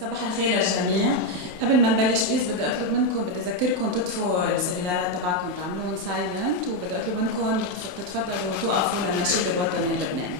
صباح الخير للجميع. قبل ما نبلش بليز بدي اطلب منكم، بدي اذكركم تطفوا السلولارات تبعكم تعملوهم سايلنت، وبدي اطلب منكم تتفضلوا وتوقفوا للنشيد الوطني اللبناني.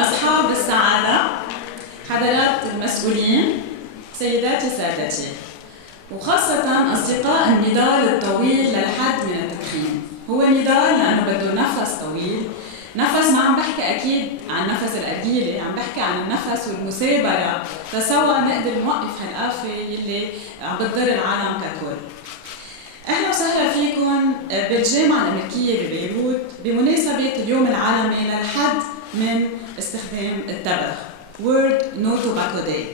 أصحاب السعادة، حضرات المسؤولين، سيداتي سادتي، وخاصة أصدقاء النضال الطويل للحد من التدخين. هو نضال لأنه بده نفس طويل، نفس ما عم بحكي أكيد عن نفس الأرجيلة، عم بحكي عن النفس والمثابرة تسوى نقدر نوقف هالآفة يلي عم بتضر العالم ككل. أهلا وسهلا فيكم بالجامعة الأمريكية ببيروت بمناسبة اليوم العالمي للحد من استخدام التبغ World No Tobacco Day.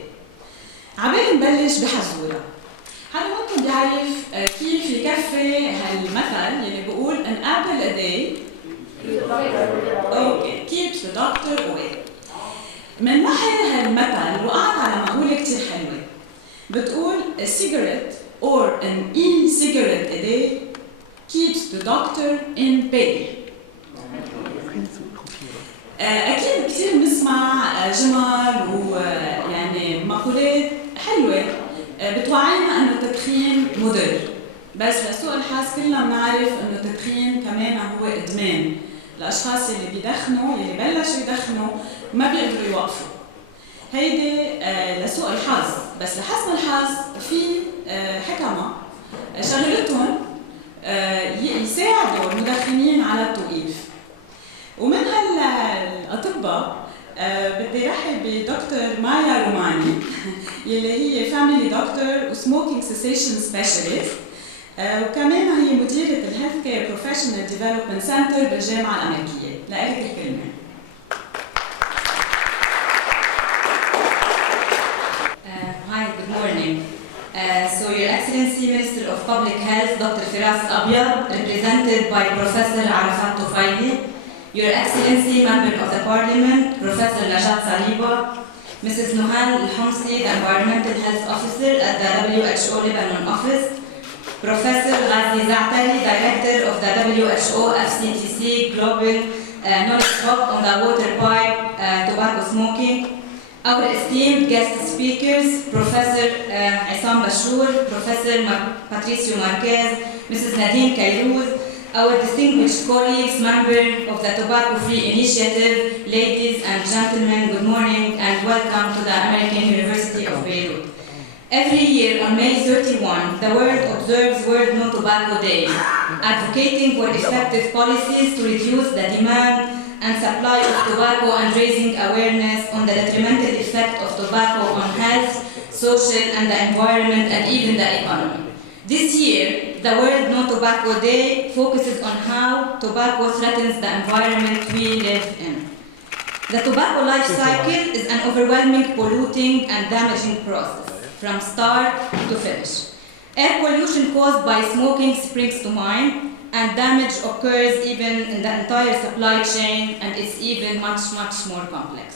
عبالي نبلش بحزورة. حدا منكم بيعرف كيف يكفي هالمثل يلي بيقول an apple a day keeps the doctor away. من ناحية هالمثل وقعت على مقولة كتير حلوة بتقول a cigarette or an e-cigarette a day keeps the doctor in bed. أكيد كتير بنسمع جمل ويعني مقولات حلوة بتوعينا إنه التدخين مضر، بس لسوء الحظ كلنا بنعرف إنه التدخين كمان هو إدمان. الأشخاص اللي بيدخنوا اللي بلشوا يدخنوا ما بيقدروا يوقفوا. هيدي لسوء الحظ، بس لحسن الحظ في حكمة شغلتهم يساعدوا المدخنين على التوقيف. ومن هالأطباء بدي رحب بدكتور مايا روماني يلي هي فاميلي دكتور وسموكينج سيسيشن سبيشاليست، وكمان هي مديرة الهيلث كير بروفيشنال ديفلوبمنت سنتر بالجامعة الأمريكية. لإلك الكلمة. Hi, good morning. So Your Excellency, Minister of Public Health, Dr. Firass Abiad, represented by Professor Arafat Tfayli, Your Excellency, Member of the Parliament, Professor Najat Saliba, Mrs. Nuhal Al-Homsi, the Environmental Health Officer at the WHO Lebanon Office, Professor Ghazi Za'atari, Director of the WHO FCTC Global Knowledge Hub on the Waterpipe Tobacco Smoking, our esteemed guest speakers, Professor Isam Bashour, Professor Patricio Marquez, Mrs. Nadine Kairouz, our distinguished colleagues, members of the Tobacco Free Initiative, ladies and gentlemen, good morning and welcome to the American University of Beirut. Every year on May 31, the world observes World No Tobacco Day, advocating for effective policies to reduce the demand and supply of tobacco and raising awareness on the detrimental effect of tobacco on health, social and the environment and even the economy. This year, the World No Tobacco Day focuses on how tobacco threatens the environment we live in. The tobacco life cycle is an overwhelming, polluting and damaging process, from start to finish. Air pollution caused by smoking springs to mind, and damage occurs even in the entire supply chain, and it's even much, much more complex.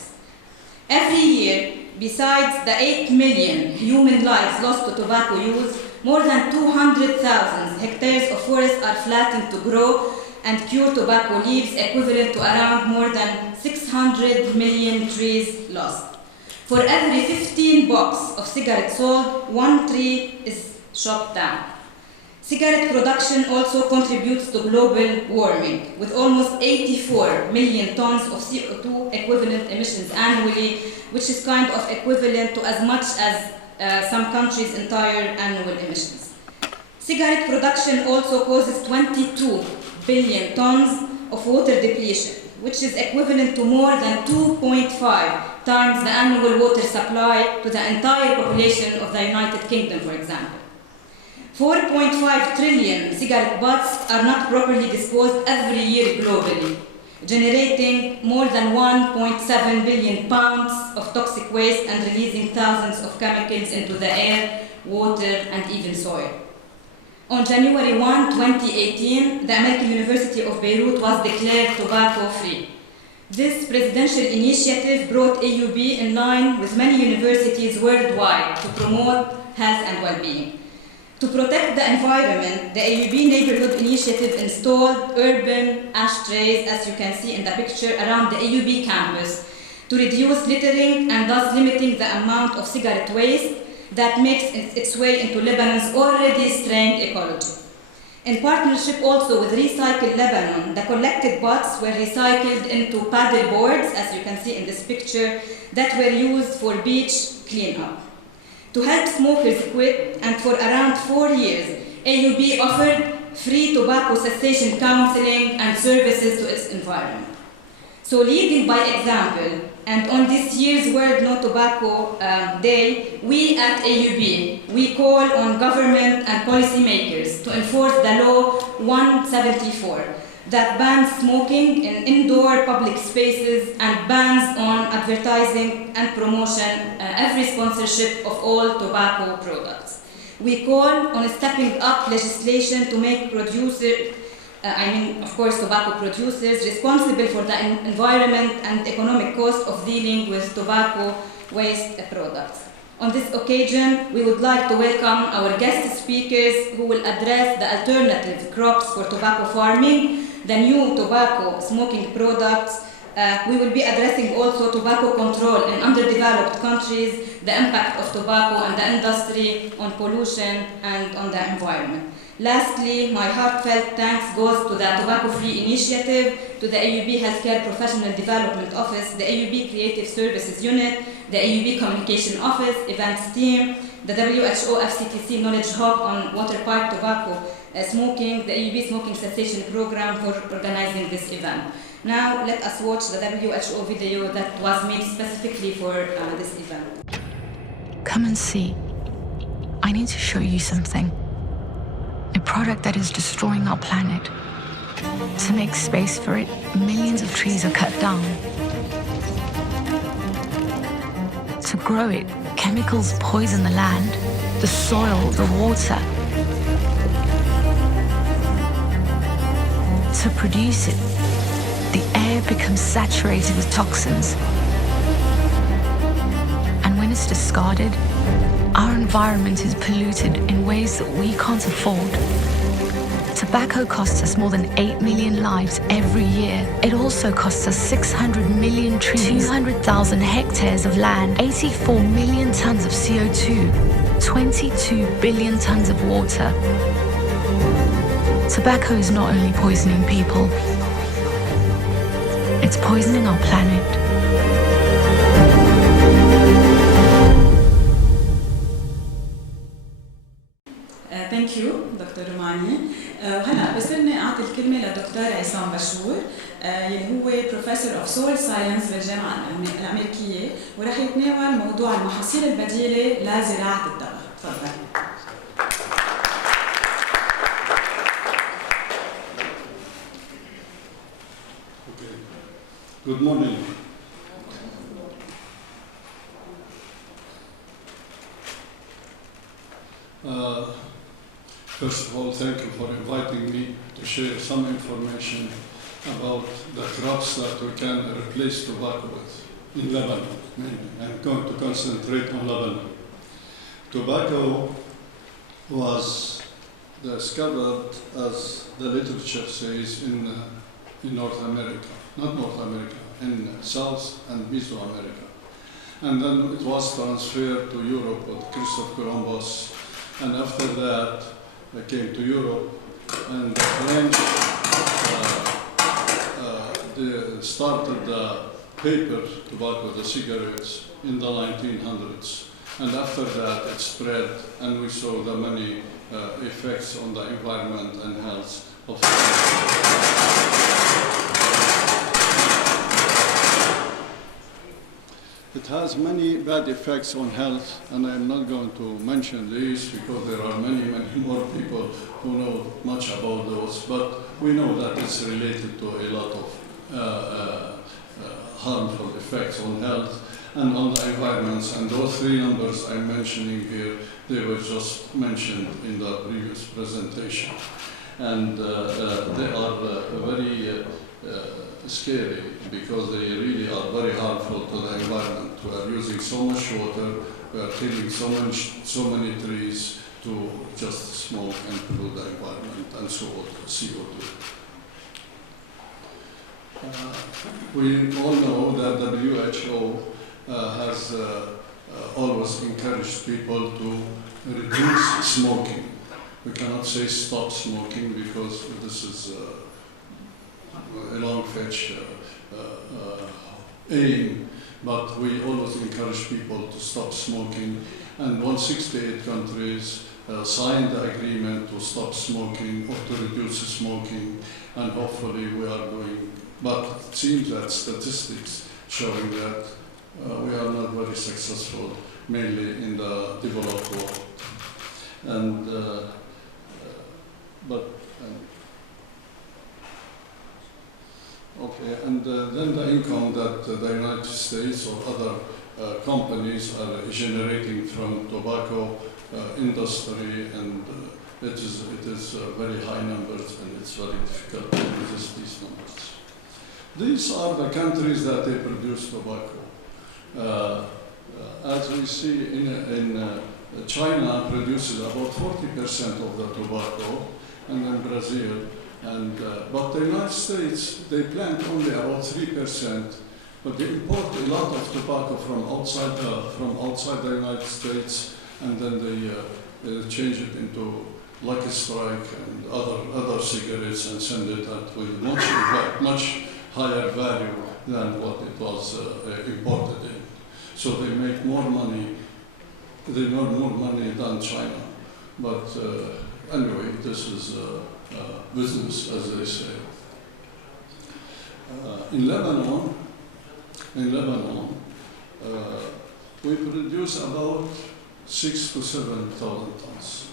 Every year, besides the 8 million human lives lost to tobacco use, more than 200,000 hectares of forests are flattened to grow and cure tobacco leaves, equivalent to around more than 600 million trees lost. For every 15 boxes of cigarettes sold, 1 tree is chopped down. Cigarette production also contributes to global warming, with almost 84 million tons of CO2 equivalent emissions annually, which is kind of equivalent to as much as some countries' entire annual emissions. Cigarette production also causes 22 billion tons of water depletion, which is equivalent to more than 2.5 times the annual water supply to the entire population of the United Kingdom, for example. 4.5 trillion cigarette butts are not properly disposed every year globally, generating more than 1.7 billion pounds of toxic waste and releasing thousands of chemicals into the air, water, and even soil. On January 1, 2018, the American University of Beirut was declared tobacco-free. This presidential initiative brought AUB in line with many universities worldwide to promote health and well-being. To protect the environment, the AUB Neighborhood Initiative installed urban ashtrays, as you can see in the picture, around the AUB campus to reduce littering and thus limiting the amount of cigarette waste that makes its way into Lebanon's already strained ecology. In partnership also with Recycle Lebanon, the collected butts were recycled into paddle boards, as you can see in this picture, that were used for beach cleanup. To help smokers quit, and for around 4 years, AUB offered free tobacco cessation counseling and services to its environment. So leading by example, and on this year's World No Tobacco Day, we at AUB, we call on government and policymakers to enforce the Law 174 that bans smoking in indoor public spaces and bans on advertising and promotion every sponsorship of all tobacco products. We call on stepping up legislation to make tobacco producers responsible for the environment and economic cost of dealing with tobacco waste products. On this occasion, we would like to welcome our guest speakers who will address the alternative crops for tobacco farming, the new tobacco smoking products. We will be addressing also tobacco control in underdeveloped countries, the impact of tobacco and the industry on pollution and on the environment. Lastly, my heartfelt thanks goes to the Tobacco Free Initiative, to the AUB Healthcare Professional Development Office, the AUB Creative Services Unit, the AUB Communication Office, events team, the WHO FCTC Knowledge Hub on Waterpipe Tobacco Smoking, the AUB Smoking Cessation Program for organizing this event. Now let us watch the WHO video that was made specifically for this event. Come and see. I need to show you something. A product that is destroying our planet. To make space for it, millions of trees are cut down. To grow it, chemicals poison the land, the soil, the water. To produce it, the air becomes saturated with toxins. And when it's discarded, our environment is polluted in ways that we can't afford. Tobacco costs us more than 8 million lives every year. It also costs us 600 million trees, 200,000 hectares of land, 84 million tons of CO2, 22 billion tons of water. Tobacco is not only poisoning people, it's poisoning our planet. Thank you دكتور روماني. وهلا بصيرني اعطي الكلمه للدكتور عصام بشور يلي هو بروفيسور اوف سول ساينس بالجامعه الامريكيه وراح يتناول موضوع المحاصيل البديله لزراعه التبغ. تفضل. Good morning. First of all, thank you for inviting me to share some information about the crops that we can replace tobacco with in Lebanon, mainly. I'm going to concentrate on Lebanon. Tobacco was discovered, as the literature says, in North America, not North America, in South and Mesoamerica. And then it was transferred to Europe with Christopher Columbus. And after that, they came to Europe, and the French they started the paper tobacco, the cigarettes, in the 1900s. and after that it spread, and we saw the many effects on the environment and health of It has many bad effects on health, and I'm not going to mention these because there are many, many more people who know much about those, but we know that it's related to a lot of harmful effects on health and on the environments, and those three numbers I'm mentioning here, they were just mentioned in the previous presentation. And they are very scary because they really are very harmful to the environment. We are using so much water, we are killing so many trees to just smoke and pollute the environment and so on, CO2. We all know that WHO has always encouraged people to reduce smoking. We cannot say stop smoking because this is a long-fetch aim, but we always encourage people to stop smoking, and 168 countries signed the agreement to stop smoking or to reduce smoking, and hopefully we are doing, but it seems that statistics showing that we are not very successful, mainly in the developed world. And okay, and then the income that the United States or other companies are generating from tobacco industry, and it is very high numbers, and it's very difficult to resist these numbers. These are the countries that they produce tobacco. As we see in China produces about 40% of the tobacco, and then Brazil. And, but the United States, they plant only about 3%, but they import a lot of tobacco from outside the United States, and then they change it into Lucky Strike and other cigarettes and send it out with much higher value than what it was imported in. So they make more money. They earn more money than China. But anyway, this is business, as they say. In Lebanon, we produce about 6,000 to 7,000 tons.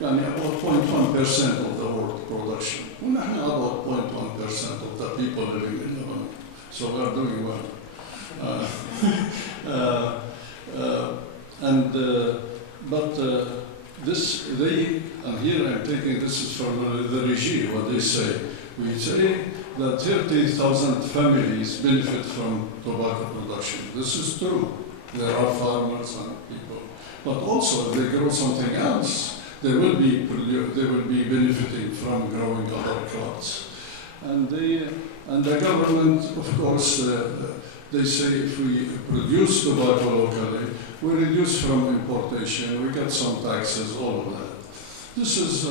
يعني about 0.1% of the world production. ونحن about 0.1% of the people living in Lebanon. So we are doing well. And here I'm taking, this is from the regime, what they say. We say that 30,000 families benefit from tobacco production. This is true. There are farmers and people. But also, if they grow something else, they will be benefiting from growing other crops. And the government, of course, they say if we produce tobacco locally, we reduce from importation, we get some taxes, all of that. This is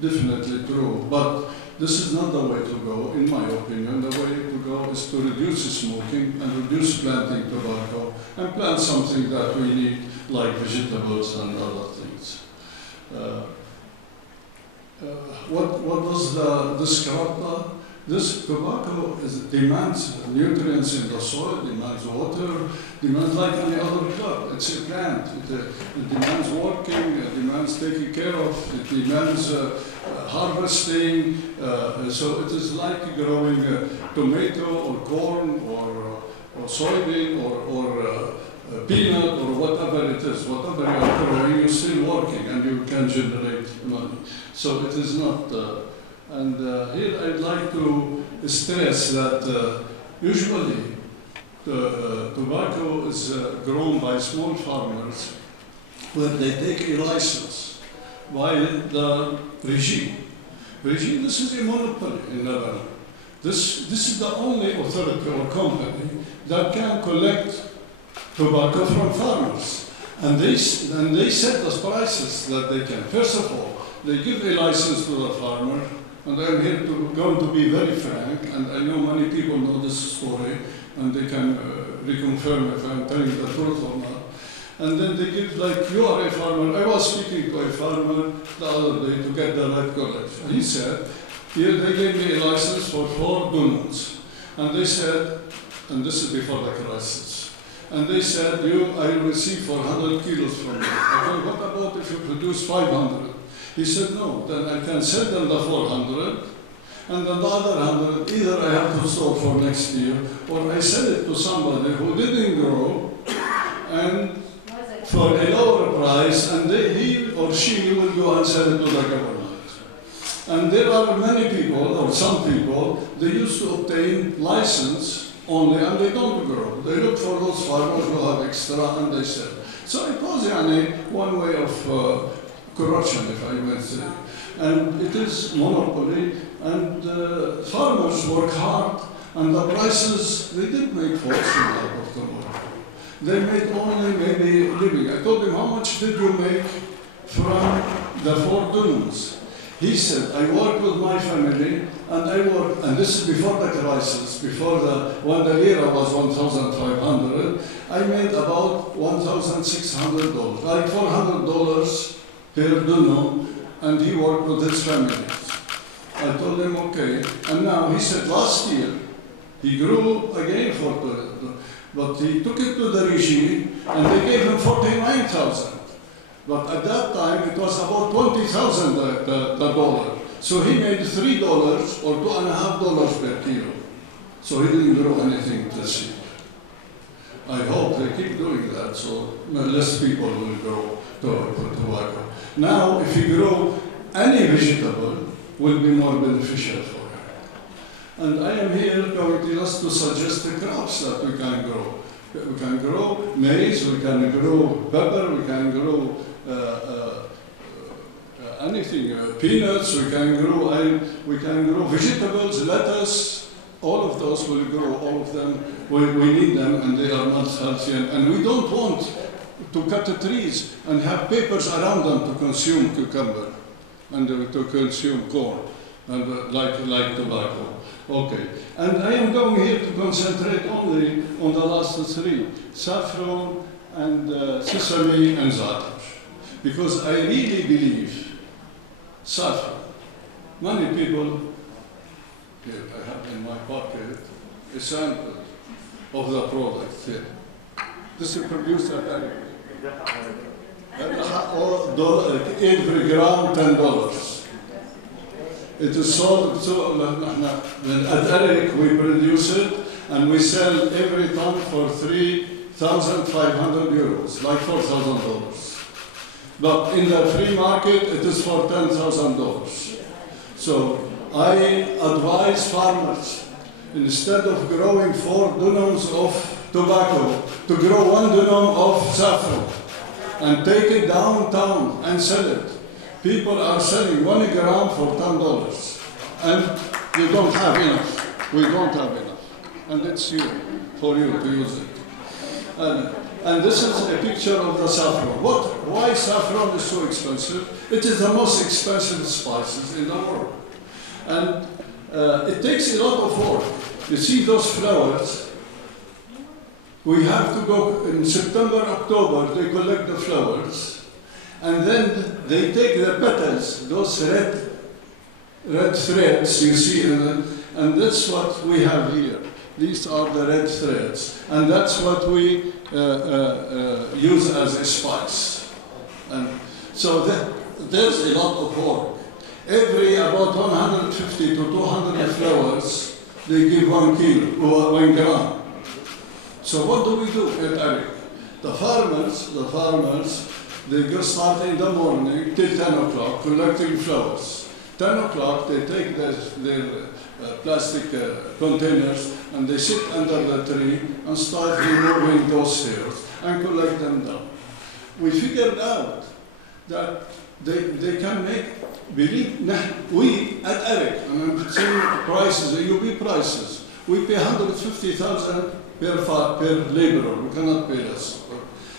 definitely true, but this is not the way to go, in my opinion. The way to go is to reduce smoking and reduce planting tobacco and plant something that we need, like vegetables and other things. What does this crop? This tobacco demands nutrients in the soil, demands water, demands like any other crop. It's a plant. It demands working, it demands taking care of, it demands harvesting. So it is like growing tomato or corn or soybean or peanut or whatever it is. Whatever you are growing, you're still working and you can generate money. So it is not... And here I'd like to stress that usually the tobacco is grown by small farmers where they take a license by the regime. This is a monopoly in Lebanon. This is the only authority or company that can collect tobacco from farmers. And they set the prices that they can. First of all, they give a license to the farmer. And I'm here going to be very frank, and I know many people know this story, and they can reconfirm if I'm telling the truth or not. And then they give, like, you are a farmer. I was speaking to a farmer the other day to get the right college. And he said, here they gave me a license for 4 dunums. And they said, and this is before the crisis, and they said, I will receive 400 kilos from you. I said, what about if you produce 500? He said, no, then I can sell them the 400, and then the other 100, either I have to store for next year, or I sell it to somebody who didn't grow, and for a lower price, and he or she will go and sell it to the government. And there are many people, or some people, they used to obtain license only, and they don't grow. They look for those farmers who have extra, and they sell. So it was one way of corruption, if I may say. And it is monopoly, and farmers work hard, and the prices, they did make fortune out of tomorrow. They made only maybe a living. I told him, how much did you make from the 4 dunums? He said, I work with my family, and this is before the crisis, when the lira was 1,500, I made about $1,600, like $400 per dunum, and he worked with his family. I told him, okay. And now he said, last year, he grew again but he took it to the regime, and they gave him 49,000. But at that time, it was about 20,000 the dollar. So he made $3 or $2.50 per kilo. So he didn't grow anything this year. I hope they keep doing that, so less people will grow tobacco. Now, if you grow any vegetable, will be more beneficial for him. And I am here going to just to suggest the crops that we can grow. We can grow maize, we can grow pepper, we can grow anything, peanuts, we can grow vegetables, lettuce. All of those will grow, all of them. We need them, and they are not healthy. And we don't want to cut the trees and have papers around them to consume cucumber and to consume corn, and like tobacco. Okay, and I am going here to concentrate only on the last 3, saffron and sesame and za'atar, because I really believe saffron. Many people, here I have in my pocket a sample of the product here. This is produced at every gram $10. It is sold, so at Eric we produce it, and we sell every ton for 3,500 euros, like $4,000. But in the free market, it is for $10,000. So I advise farmers, instead of growing 4 dunums of tobacco, to grow 1 dunum of saffron and take it downtown and sell it. People are selling 1 gram for $10, and you don't have enough. We don't have enough, and it's for you to use it. And this is a picture of the saffron. Why saffron is so expensive? It is the most expensive spices in the world, and it takes a lot of work. You see those flowers. We have to go in September, October. They collect the flowers. And then they take the petals, those red threads you see, and that's what we have here. These are the red threads, and that's what we use as a spice. And so there's a lot of work. Every about 150 to 200 flowers, they give 1 kilo, 1 gram. So what do we do at Eric? The farmers, they go start in the morning till 10 o'clock collecting flowers. 10 o'clock they take their plastic containers and they sit under the tree and start removing those hairs and collect them down. We figured out that they can make, we at Eric, and I'm saying prices, AUB prices, we pay 150,000 per laborer. We cannot pay less.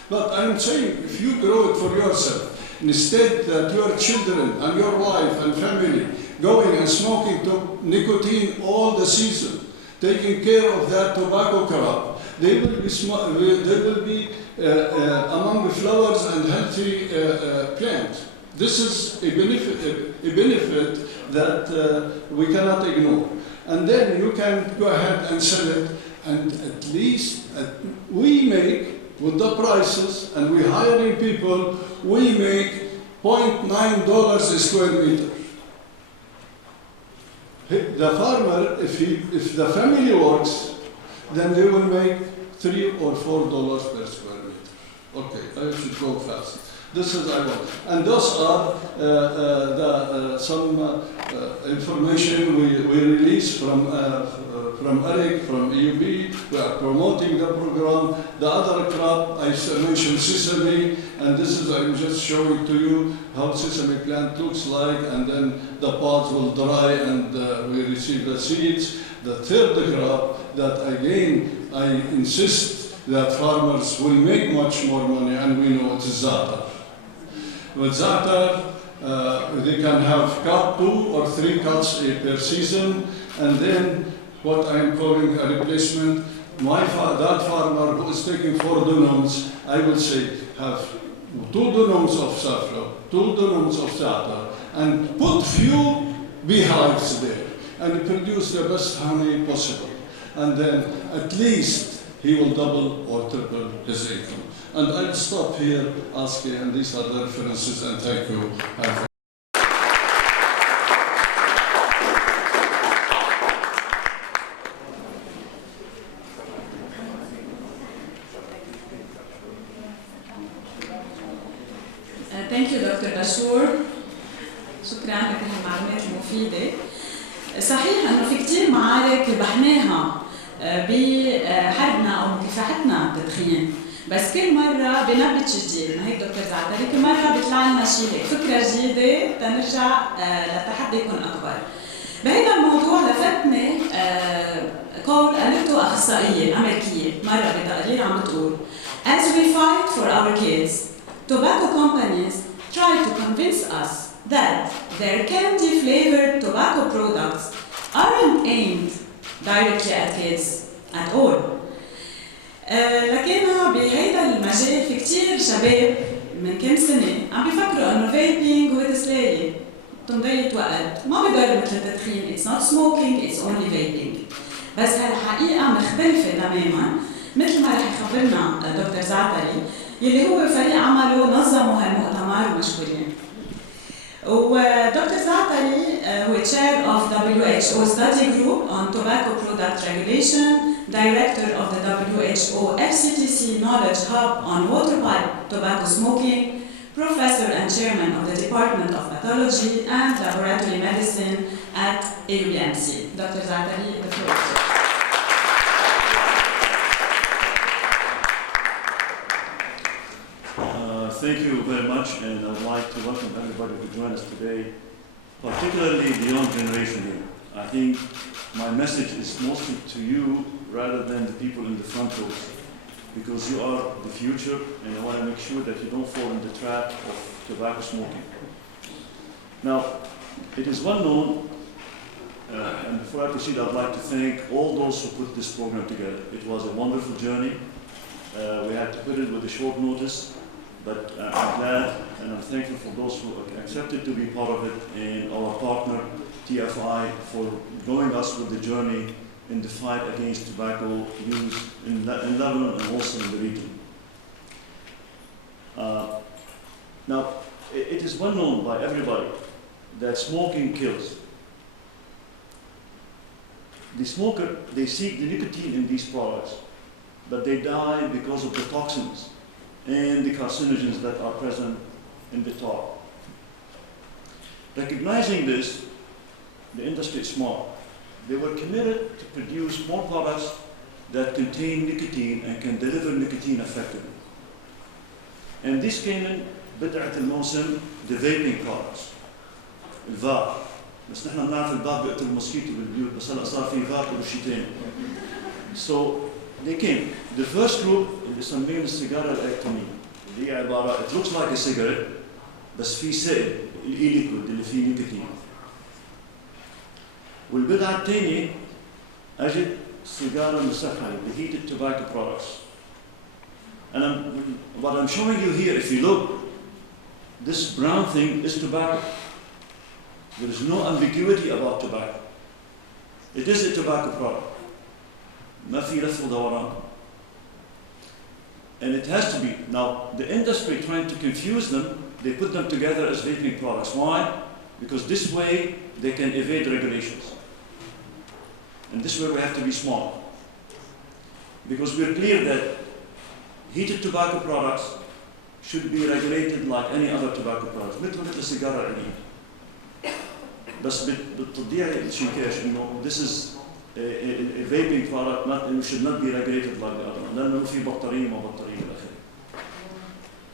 But I'm saying, if you grow it for yourself, instead that your children and your wife and family going and smoking nicotine all the season, taking care of that tobacco crop, they will be among flowers and healthy plants. This is a benefit that we cannot ignore. And then you can go ahead and sell it, and at least we make, with the prices, and we hiring people, we make $0.9 a square meter. The farmer, if the family works, then they will make $3 or $4 per square meter. Okay, I should go fast. This is I want. And those are some information we release from Eric, from AUB. We are promoting the program. The other crop, I mentioned sesame, and this is, I'm just showing to you how sesame plant looks like, and then the pods will dry and we receive the seeds. The third crop that again, I insist that farmers will make much more money, and we know it is za'atar. With za'atar, they can have cut 2 or 3 cuts per season, and then what I am calling a replacement. That farmer who is taking 4 dunums, I would say have 2 dunums of safflower, 2 dunums of za'atar, and put few beehives there, and produce the best honey possible. And then at least he will double or triple his income. And I'll stop here asking, and these are the references, and thank you. Thank you, Dr. Bashur. شكرا لك المعلومات المفيدة. صحيح انه في كثير معارك ربحناها بحربنا او مكافحتنا التدخين، بس كل مرة بنبت شيء جديد. ما هيك دكتور زعتري كل مرة بيطلع لنا شيء هيك فكرة جديدة تنرجع للتحدي يكون أكبر. بهذا الموضوع لفتني قول قالته أخصائية أمريكية مرة بتقرير عم بتقول: As we fight for our kids, tobacco companies try to convince us that their candy-flavored tobacco products aren't aimed directly at kids at all. لكن بهيدا المجال في كتير شباب من كم سنة عم بيفكروا انه الفيبينج هو تسلية تمضية وقت ما بيضر مثل التدخين. It's not smoking, it's only vaping. بس هالحقيقة مختلفة تماما مثل ما رح يخبرنا دكتور زعتري يلي هو فريق عمله نظموا هالمؤتمر ومشكورين. ودكتور زعتري هو chair of WHO study group on tobacco product regulation, director of the WHO FCTC knowledge hub on waterpipe tobacco smoking, professor and chairman of the Department of Pathology and Laboratory Medicine at AUBMC. Dr. Za'atari, the floor is yours. Thank you very much, and I would like to welcome everybody who joined us today, particularly the young generation here. I think my message is mostly to you rather than the people in the front rows, because you are the future, and I want to make sure that you don't fall in the trap of tobacco smoking. Now, it is well known, and before I proceed, I'd like to thank all those who put this program together. It was a wonderful journey. We had to put it with a short notice. But I'm glad and I'm thankful for those who accepted to be part of it, and our partner, TFI, for going us with the journey in the fight against tobacco use in Lebanon and also in the region. Now, it is well known by everybody that smoking kills. The smoker, they seek the nicotine in these products, but they die because of the toxins and the carcinogens that are present in the tar. Recognizing this, the industry is smart. They were committed to produce more products that contain nicotine and can deliver nicotine effectively. And this came in بدعة الموسم, the vaping products. الفاب. بس نحن بنعرف الفاب بيقتل الموسكيتو بالبيوت، بس هلا صار في فاب ورشيتين. So they came. The first group اللي سميهم السيجارة الإلكترونية، اللي هي عبارة it looks like a cigarette بس في سائل الإيليكويد اللي فيه نيكوتين. والبدعة الثانية أجت سيجارة مسخنة، the heated tobacco products. And what I'm showing you here, if you look, this brown thing is tobacco. There is no ambiguity about tobacco. It is a tobacco product. ما في لف ودوران. And it has to be. Now, the industry trying to confuse them, they put them together as vaping products. Why? Because this way they can evade regulations. And this way we have to be smart. Because we're clear that heated tobacco products should be regulated like any other tobacco products. مثل السيجارة العادية. بس بالطبيعي الشيكاش إنه this is a vaping product, it should not be regulated like the other one. لأنه في بطارية ما بطارية إلى آخره.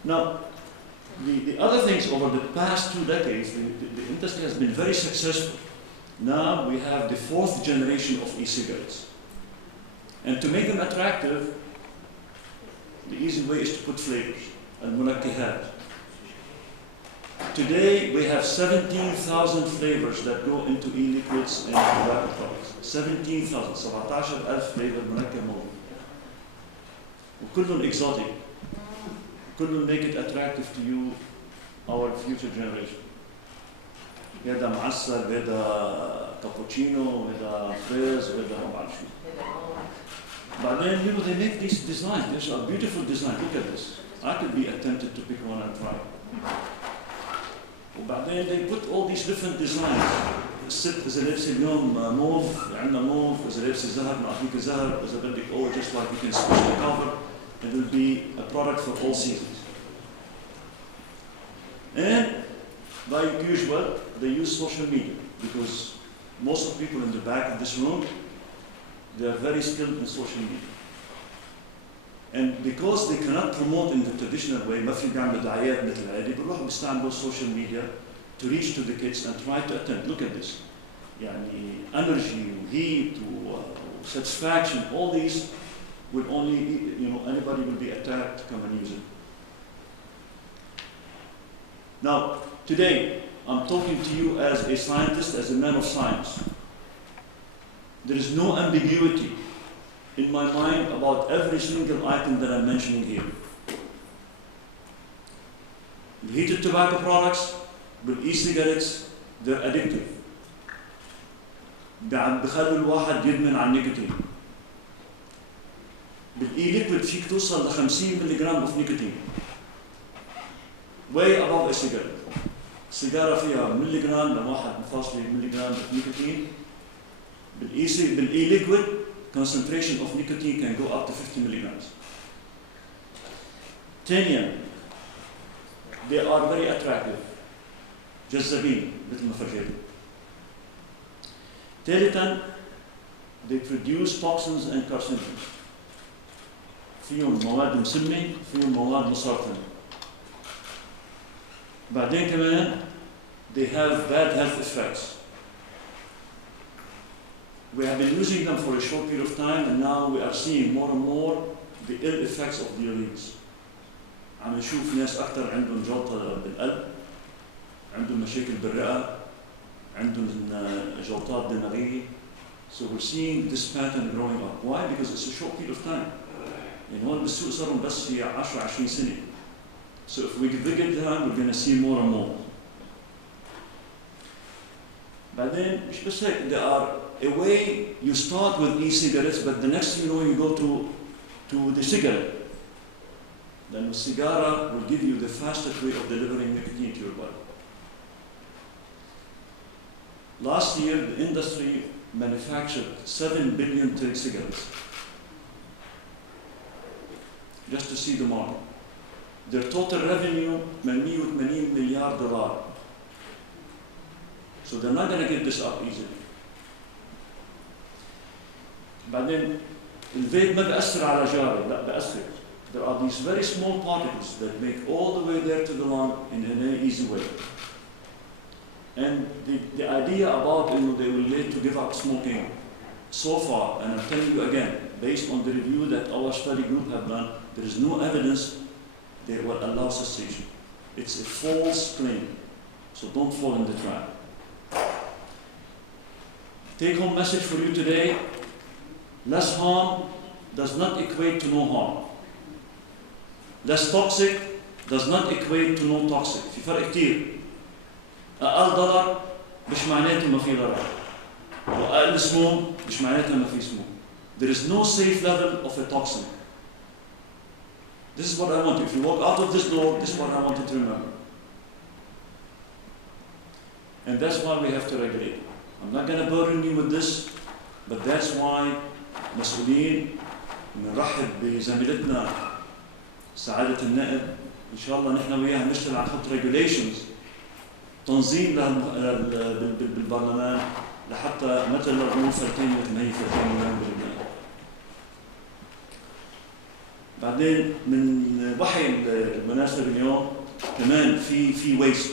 Now, the other things over the past 2 decades, the industry has been very successful. Now we have the 4th generation of e-cigarettes. And to make them attractive, the easy way is to put flavors and munakkihat. Today we have 17,000 flavors that go into e-liquids and tobacco products. 17,000, 17,000 flavor منكه موجود. وكلهم exotic. كلهم make it attractive to you, our future generation. هذا معسل، هذا كابوتشينو، هذا فريز، هذا ما بعرف شو. بعدين they make these designs. These are beautiful designs. Look at this. I could be tempted to pick one and try. وبعدين they put all these different designs. الست إذا لابسة اليوم موف، عندنا موف، إذا لابسة زهر نعطيك زهر، إذا بدك just like you can switch the cover. It will be a product for all seasons. And like usual, they use social media because most of the people in the back of this room, they are very skilled in social media. And because they cannot promote in the traditional way, ما في بيعملوا دعايات مثل هذه، بيروحوا بيستعملوا social media to reach to the kids and try to attend. Look at this. يعني energy, heat, satisfaction, all these will only, anybody will be attacked to come and use it. Now, today, I'm talking to you as a scientist, as a man of science. There is no ambiguity in my mind about every single item that I'm mentioning here. The heated tobacco products, with e-cigarettes, they're addictive. بخلوا الواحد يدمن على النيكوتين. بالإي-liquid فيك توصل ل 50 ملغ of nicotine. Way above a cigarette. السيجارة فيها ملغرام ل 1.5 ملغ of nicotine. بالإي-liquid concentration of nicotine can go up to 50 milligrams. Tanium, they are very attractive. جذابين مثل ما فرجيتوا. ثالثا, they produce toxins and carcinogens. فيهم مواد مسمة، فيهم مواد مسرطنة. بعدين كمان, they have bad health effects. We have been using them for a short period of time, and now we are seeing more and more the ill effects of the release. عم نشوف ناس أكثر عندهم جلطة بالقلب، عندهم مشاكل بالرئة، عندهم جلطات دماغية. So we're seeing this pattern growing up. Why? Because it's a short period of time. يعني هون بالسوق صاروا بس هي 10-20 سنة. So if we give it time, we're going to see more and more. بعدين مش بس هيك, there are a way you start with e-cigarettes, but the next thing you know, you go to the cigarette. Then the cigar will give you the fastest way of delivering nicotine to your body. Last year, the industry manufactured 7 billion cigarettes. Just to see the market. Their total revenue, $180 million. So they're not going to get this up easily. بعدين الفيب ما بيأثر على جاري، لا بيأثر. There are these very small particles that make all the way there to the lung in an easy way. And the idea about they will lead to give up smoking, so far, and I'm telling you again, based on the review that our study group have done, there is no evidence they will allow cessation. It's a false claim, so don't fall in the trap. Take-home message for you today: less harm does not equate to no harm. less toxic does not equate to no toxic. في فرق كتير. أقل ضرر مش معناته ما في ضرر. وأقل سموم مش معناته ما في سموم. There is no safe level of a toxin. This is what I want. If you walk out of this door, this is what I want you to remember. And that's why we have to regulate. I'm not going to burden you with this, but that's why مسؤولين نرحب بزميلتنا سعادة النائب. إن شاء الله نحن وياها نشتغل على نحط regulations تنظيم بالبرلمان لحتى مثل الأمور فلتين مثل ما هي فلتين بلبنان. بعدين من وحي المناسبة اليوم كمان في ويست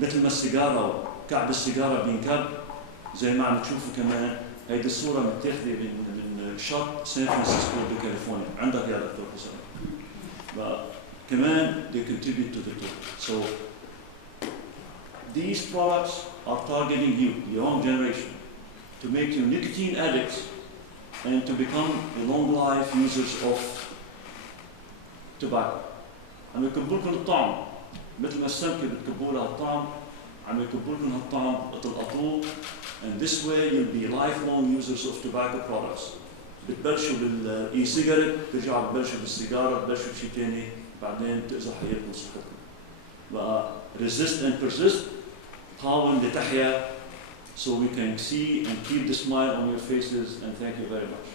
مثل ما السيجارة وكعب السيجارة بينكب زي ما عم تشوفوا كمان. هيدي الصورة متاخذة من شط سان فرانسيسكو بكاليفورنيا. عندك يا دكتور حسام. كمان they contribute to the total. So these products are targeting you, the young generation, to make you nicotine addicts and to become the long life users of tobacco. عم يكبوا لكم الطعم مثل ما السمكة بتكبوا لها الطعم، عم يكبوا لكم هالطعم وتلقطوه. And this way you'll be lifelong users of tobacco products. بتبلشوا بالاي سيجارت، بترجعوا بتبلشوا بالسيجارة، بتبلشوا بشيء ثاني، بعدين تأذوا حياتكم وصحتكم. بقى resist and persist، حاول لتحيا so we can see and keep the smile on your faces, and thank you very much.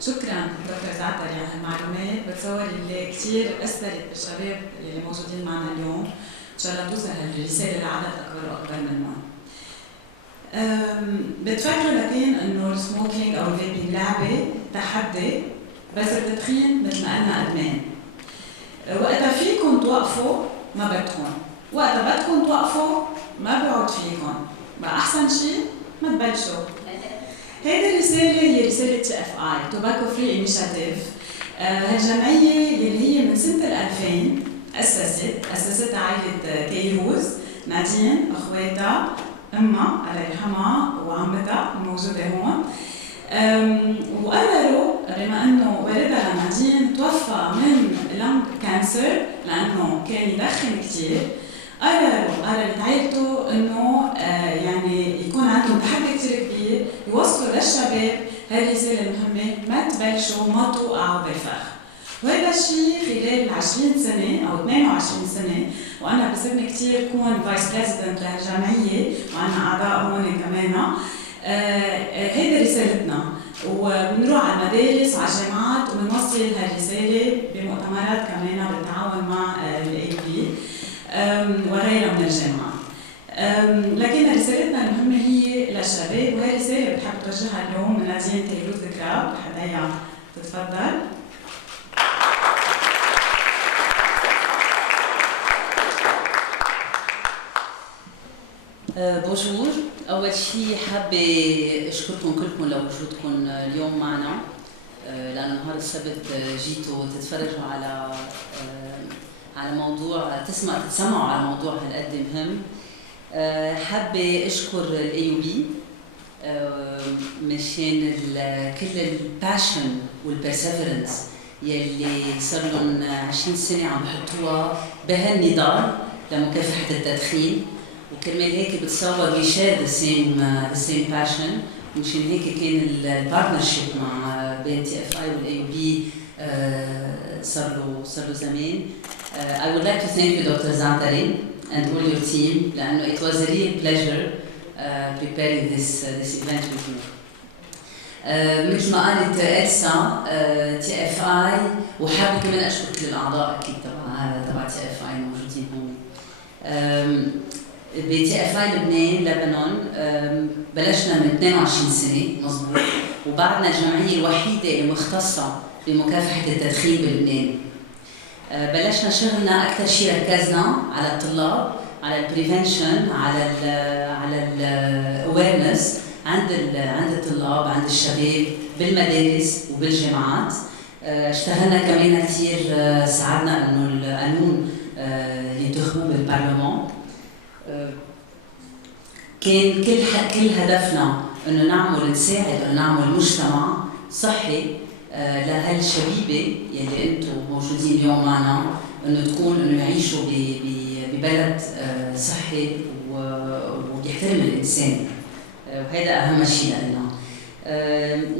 شكرا دكتور زعتر على هالمعلومات. بتصور اللي كثير اثرت بالشباب اللي موجودين معنا اليوم. ان شاء الله توصل هالرساله لعدد اكبر واكبر منهم. بتفكروا لكن انه السموكينج او الفيبينج لعبه تحدي، بس التدخين مثل ما قلنا ادمان. وقتها فيكم توقفوا ما بدكم، وقتها بدكم توقفوا ما بيعود فيكم. بقى احسن شيء ما تبلشوا. هيدي الرسالة هي رسالة TFI Tobacco Free Initiative. هالجمعية اللي هي من سنة 2000 أسستها عائلة كيروز، نادين، أخواتها، أمها الله يرحمها وعمتها الموجودة هون. وقرروا بما أنه والدها نادين توفى من لانج كانسر لأنه كان يدخن كتير، قررت عائلته انه يعني يكون عندهم تحدي كثير كبير يوصلوا للشباب هالرساله المهمه، ما تبلشوا ما توقعوا بالفخ. وهذا الشيء خلال 20 سنه او 22 سنه، وانا بصيرني كثير كون فايس بريزيدنت لهالجمعيه وعندنا اعضاء هون كمان. هيدي رسالتنا، وبنروح على المدارس وعلى الجامعات وبنوصل هالرساله بمؤتمرات كمان بالتعاون مع AUB وغيرها من الجامعات. لكن رسالتنا المهمة هي للشباب، وهي رسالة بحب توجهها اليوم من نادين كيروز كراب. حدايا تتفضل. بونجور. أول شيء حابة أشكركم كلكم لوجودكم اليوم معنا، لأنه نهار السبت جيتوا تتفرجوا على موضوع تسمعوا على موضوع هالقد مهم. حابة أشكر AUB مشان كل الباشن والبرسيفرنس يلي صار لهم 20 سنة عم بحطوها بهالنضال لمكافحة التدخين، وكرمال هيك بتصور we share the same passion. مشان هيك كان البارتنرشيب مع بين TFI والAUB صار له زمان. I would like to thank you, Dr. Zantari, and all your team, لأنه it was a real pleasure preparing this event with you. مثل ما قالت إلسا TFI، وحابة كمان أشكر كل الأعضاء أكيد تبع TFI الموجودين هون. ب-TFI لبنان بلشنا من 22 سنة مضبوط، وبعدنا الجمعية الوحيدة المختصة بمكافحة التدخين بلبنان. بلشنا شغلنا أكثر شيء ركزنا على الطلاب، على البريفنشن، على الأويرنس عند الطلاب، عند الشباب بالمدارس وبالجامعات. اشتغلنا كمان كثير، ساعدنا إنه القانون ينتخبوه بالبرلمان. كان كل هدفنا إنه نساعد إنه نعمل مجتمع صحي لهالشبيبة يلي أنتم موجودين اليوم معنا، إنه يعيشوا ببلد صحي ويحترم الإنسان، وهذا أهم شيء لنا.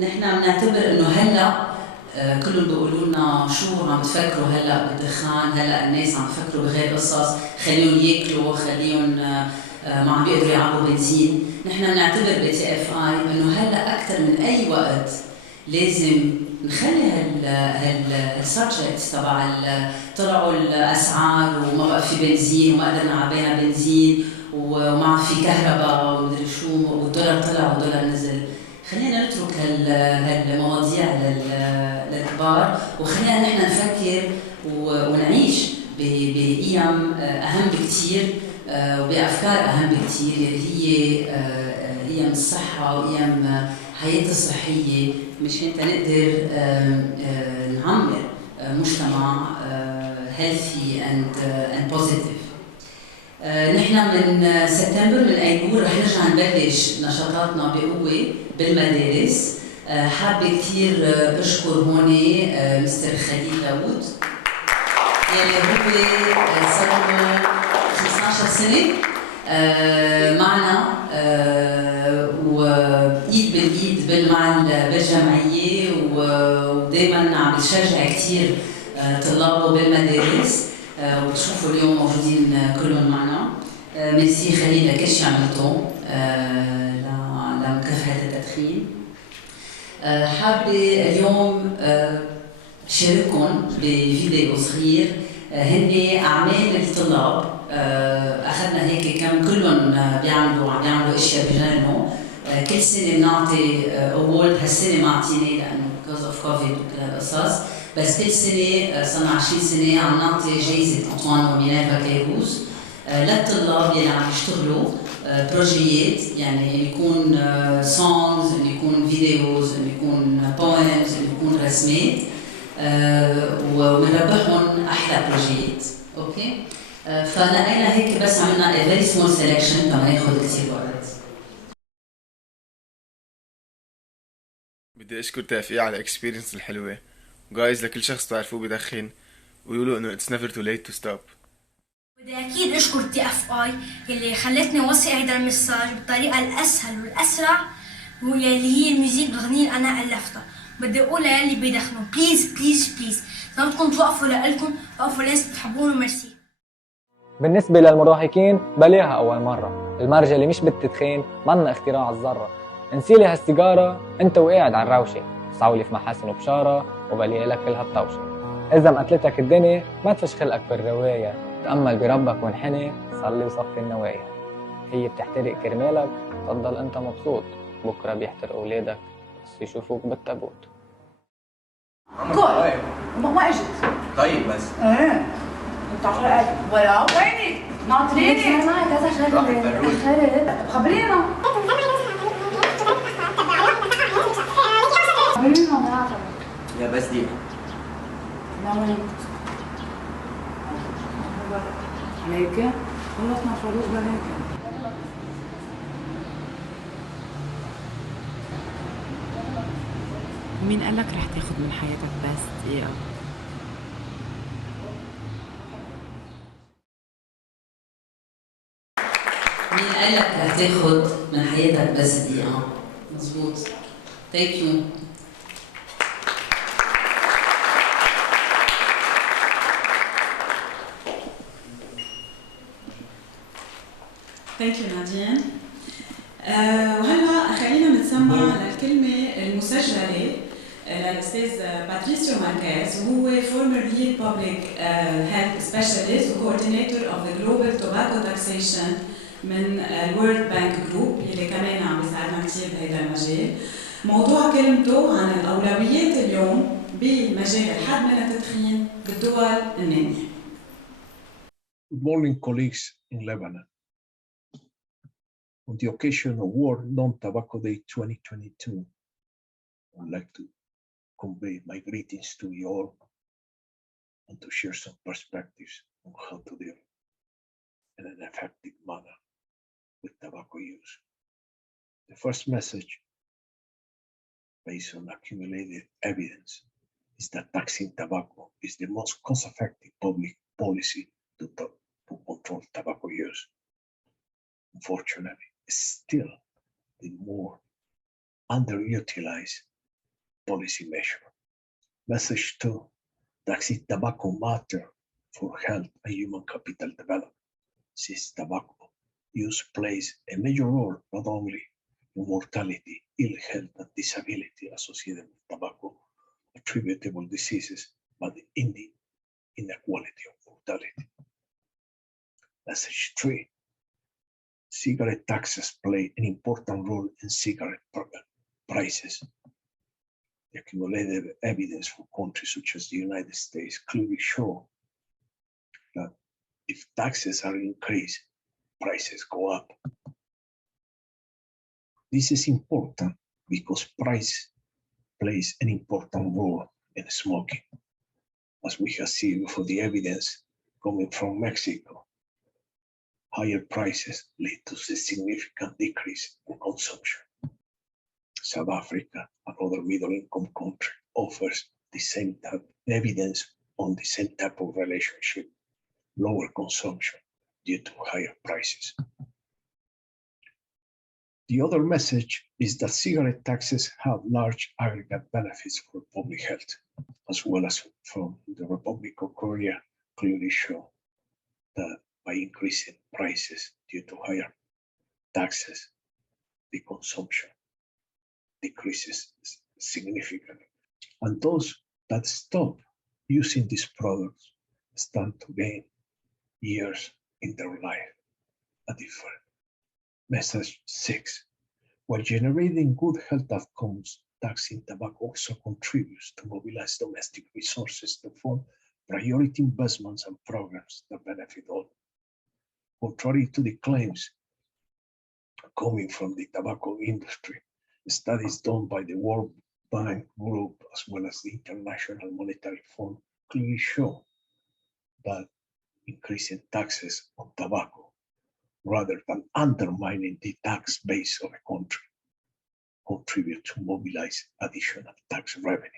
نحن بنعتبر إنه هلا كلهم بيقولوا لنا شو عم تفكروا هلا بالدخان، هلا الناس عم تفكروا بغير قصص، خليهم ياكلوا، خليهم ما عم بيقدروا يعبوا بنزين. نحن بنعتبر BTFI إنه هلا أكثر من أي وقت لازم نخلي هالسبجكتس تبع طلعوا الاسعار وما بقى في بنزين وما قدرنا نعبيها بنزين وما في كهرباء ومدري شو والدولار طلع والدولار نزل. خلينا نترك هالمواضيع للكبار وخلينا نحن نفكر ونعيش بقيم اهم بكثير وبافكار اهم بكثير اللي هي قيم الصحه وقيم حياتي الصحية مشان نقدر نعمر مجتمع healthy and positive. نحن من سبتمبر من أيلول رح نرجع نبلش نشاطاتنا بقوة بالمدارس. حابة كثير أشكر هون مستر خليل داوود يلي هو صار له 15 سنة معنا وإيد بالإيد بالجمعية ودائما عم بتشجع كثير طلابه بالمدارس وتشوفوا اليوم موجودين كلهم معنا. ميرسي خليل لكل شيء عملته لمكافحة التدخين. حابة اليوم شارككم بفيديو صغير هن أعمال الطلاب. أخذنا هيك كم كلهم بيعملوا أشياء بجننوا. كل سنة بنعطي أوورد، هالسنة ما عطيناه لأنه because of COVID وكل هالقصص، بس كل سنة صرنا 20 سنة عم نعطي جايزة أنطوان ومينيرفا كيروز للطلاب يلي عم يشتغلوا بروجيات، يعني يكون سونجز، يكون فيديوز، يكون بويمز، يكون رسمات، وبنربحهم أحلى بروجيات. أوكي؟ فلقينا هيك بس عملنا a very small selection كمان ياخذ كثير وقت. بدي اشكر تافقيه على الاكسبيرينس الحلوه، وجايز لكل شخص تعرفوه بدخن ويقولوا انه it's never too late to stop. بدي اكيد اشكر TFI يلي خلتني اوصل هيدا المساج بالطريقه الاسهل والاسرع، واللي هي الميوزك الاغنيه اللي انا الفتها. بدي اقول للي بيدخنوا بليز بليز بليز بدكم توقفوا لإلكم، وقفوا لناس بتحبون. ميرسي. بالنسبة للمراهقين بلاها أول مرة، المرجة اللي مش بتتخين منا اختراع الذرة. انسيلي هالسيجارة انت وقاعد على الروشة، سعولي في محاسن وبشارة وبلي لك كل هالطوشة. إذا مقتلتك الدنيا ما تفش خلقك بالرواية، تأمل بربك وانحني، صلي وصفي النوايا. هي بتحترق كرمالك تفضل انت مبسوط، بكرة بيحترق أولادك بس يشوفوك بالتابوت. كل ما اجت. طيب بس انت عشان ولا وينك؟ ناطرينك. انا معي كذا شغله تاخرت. خبرينا. يا بس دي لا وين عليك؟ خلصنا فاروق بلاك. مين قالك رح تاخد من حياتك بس دقيقة؟ مين قالك رح تاخد من حياتك بس دقيقة؟ مظبوط. Thank you. Thank you نادين. وهلا خلينا نتسمع للكلمة المسجلة للأستاذ باتريسيو ماركيز، وهو former lead public health specialist و coordinator of the global tobacco taxation من World Bank Group اللي كمان عم بيساعدنا كثير بهذا المجال. موضوع كلمته عن الأولويات اليوم بمجال الحد من التدخين بالدول النامية. Good morning, colleagues in Lebanon. On the occasion of World Non-Tobacco Day 2022, I would like to convey my greetings to you all and to share some perspectives on how to deal in an effective manner with tobacco use. The first message, based on accumulated evidence, is that taxing tobacco is the most cost-effective public policy to control tobacco use. Unfortunately, it's still the more underutilized policy measure. Message 2, taxing tobacco matter for health and human capital development, since tobacco use plays a major role not only in mortality, ill health, and disability associated with tobacco attributable diseases, but in the inequality of mortality. Message 3, cigarette taxes play an important role in cigarette prices. The accumulated evidence for countries such as the United States clearly show that if taxes are increased, prices go up. This is important because price plays an important role in smoking. As we have seen for the evidence coming from Mexico, higher prices lead to a significant decrease in consumption. South Africa, another middle-income country, offers the same type of evidence on the same type of relationship, lower consumption due to higher prices. The other message is that cigarette taxes have large aggregate benefits for public health, as well as from the Republic of Korea clearly show that by increasing prices due to higher taxes, the consumption decreases significantly. And those that stop using these products stand to gain years in their life. A different message 6. While generating good health outcomes, taxing tobacco also contributes to mobilize domestic resources to fund priority investments and programs that benefit all. Contrary to the claims coming from the tobacco industry, studies done by the World Bank Group as well as the International Monetary Fund clearly show that increasing taxes on tobacco rather than undermining the tax base of a country contribute to mobilize additional tax revenue.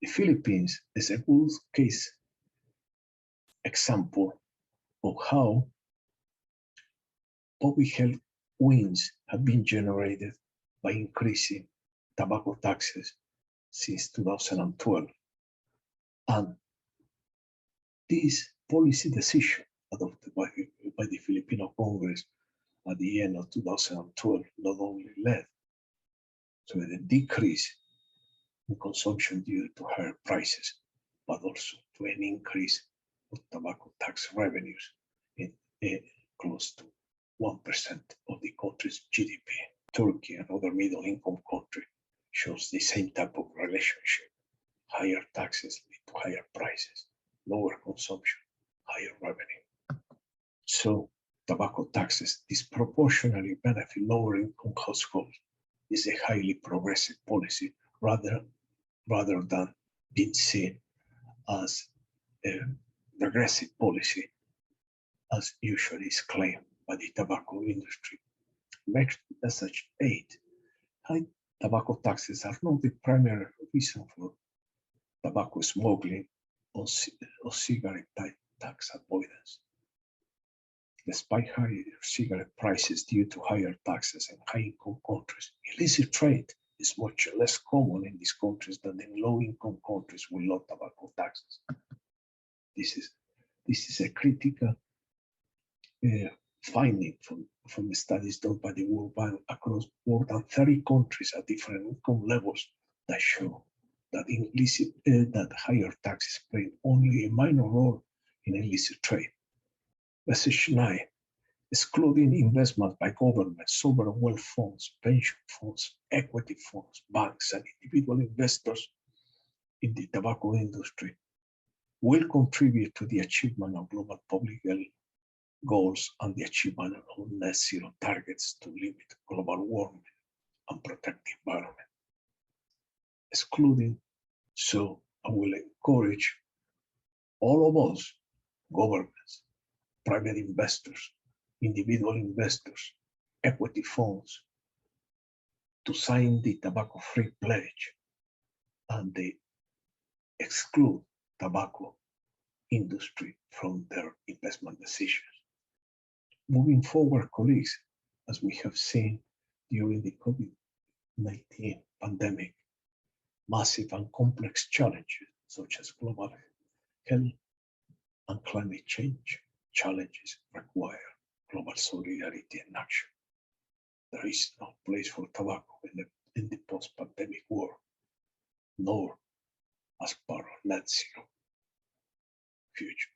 The Philippines is a good case example of how public health wins have been generated by increasing tobacco taxes since 2012. And this policy decision adopted by the Filipino Congress at the end of 2012 not only led to a decrease in consumption due to higher prices, but also to an increase of tobacco tax revenues in close to 1% of the country's GDP. Turkey, another middle-income country, shows the same type of relationship. Higher taxes lead to higher prices, lower consumption, higher revenue. So tobacco taxes disproportionately benefit lower-income households is a highly progressive policy rather than being seen as a regressive policy, as usually is claimed by the tobacco industry. Message 8. High tobacco taxes are not the primary reason for tobacco smuggling or cigarette tax avoidance. Despite higher cigarette prices due to higher taxes in high-income countries, illicit trade is much less common in these countries than in low-income countries with low tobacco taxes. This is a critical finding from studies done by the World Bank across more than 30 countries at different income levels that show that that higher taxes play only a minor role in illicit trade. Message 9. Excluding investment by governments, sovereign wealth funds, pension funds, equity funds, banks, and individual investors in the tobacco industry will contribute to the achievement of global public health goals and the achievement of net zero targets to limit global warming and protect the environment. Excluding, so I will encourage all of us, governments, private investors, individual investors, equity funds to sign the tobacco-free pledge, and they exclude tobacco industry from their investment decisions. Moving forward, colleagues, as we have seen during the COVID-19 pandemic, massive and complex challenges such as global health and climate change challenges require global solidarity and action. There is no place for tobacco in the post-pandemic world, nor as part of net zero future.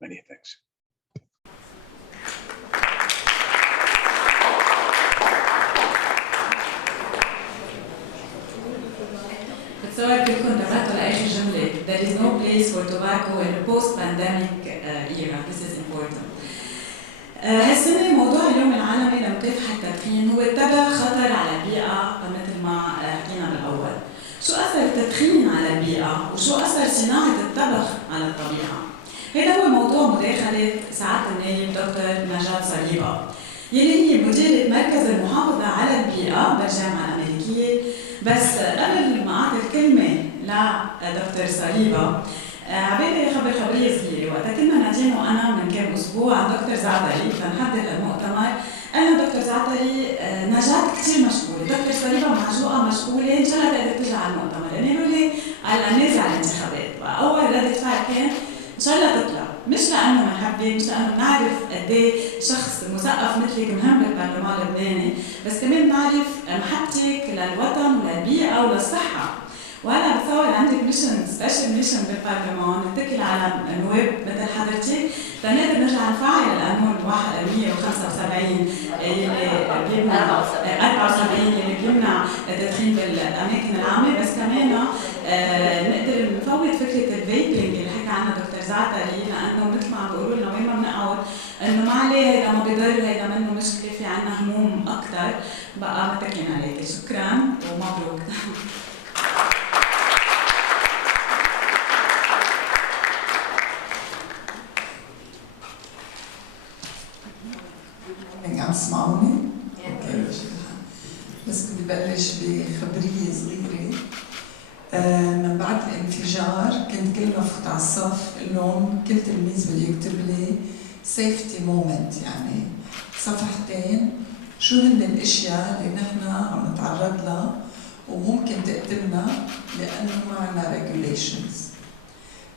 Many thanks. بتصور كلكم تبعتوا لآخر جملة. There is no place for tobacco in the post-pandemic era. This is important. هالسنة موضوع اليوم العالمي لمكافحة التدخين هو التبع خطر على البيئة مثل ما حكينا بالأول. شو أثر التدخين على البيئة وشو أثر صناعة الطبخ على الطبيعة؟ هذا هو موضوع مداخلة سعادة النائب دكتور نجاة صليبة يلي هي مديرة مركز المحافظة على البيئة بالجامعة الأمريكية. بس قبل ما أعطي الكلمة لدكتور صليبة عبالي خبر خبرية صغيرة. وقتها كنا نادين وأنا من كم أسبوع عن دكتور زعتري تنحضر المؤتمر. أنا دكتور زعتري نجاة كتير مشغولة، دكتور صليبة معجوقة مشغولة، إن شاء الله تقدر ترجع على المؤتمر. قالوا لي على نازل على الانتخابات، وأول ردة فعل كان إن شاء الله تطلع، مش لأنه بنحبك، مش لأنه بنعرف قد إيه شخص مثقف مثلك مهم بالبرلمان اللبناني، بس كمان بنعرف محبتك للوطن وللبيئة وللصحة. وأنا بتصور عندك ميشن سبيشال ميشن بالبرلمان نتكل على نواب مثل حضرتك تنقدر نرجع نفعل القانون 175 اللي بيمنع 74 اللي بيمنع التدخين بالأماكن العامة، بس كمان نقدر نفوت فكرة الفيبينج اللي حكى عنها دكتور زعتري، لأنه مثل ما عم بيقولوا لنا وين ما بنقعد إنه ما عليه هيدا ما بيضر، هيدا منه مشكلة، في عنا هموم أكثر. بقى متكين عليك. شكرا ومبروك. عم تسمعوني؟ اوكي. بس بدي بلش بخبريه صغيره. من بعد الانفجار كنت كل ما فوت على الصف اقول لهم كل تلميذ بده يكتب لي سيفتي مومنت، يعني صفحتين شو هن الاشياء اللي نحن عم نتعرض لها وممكن تقتلنا لانه ما عندنا ريجوليشنز.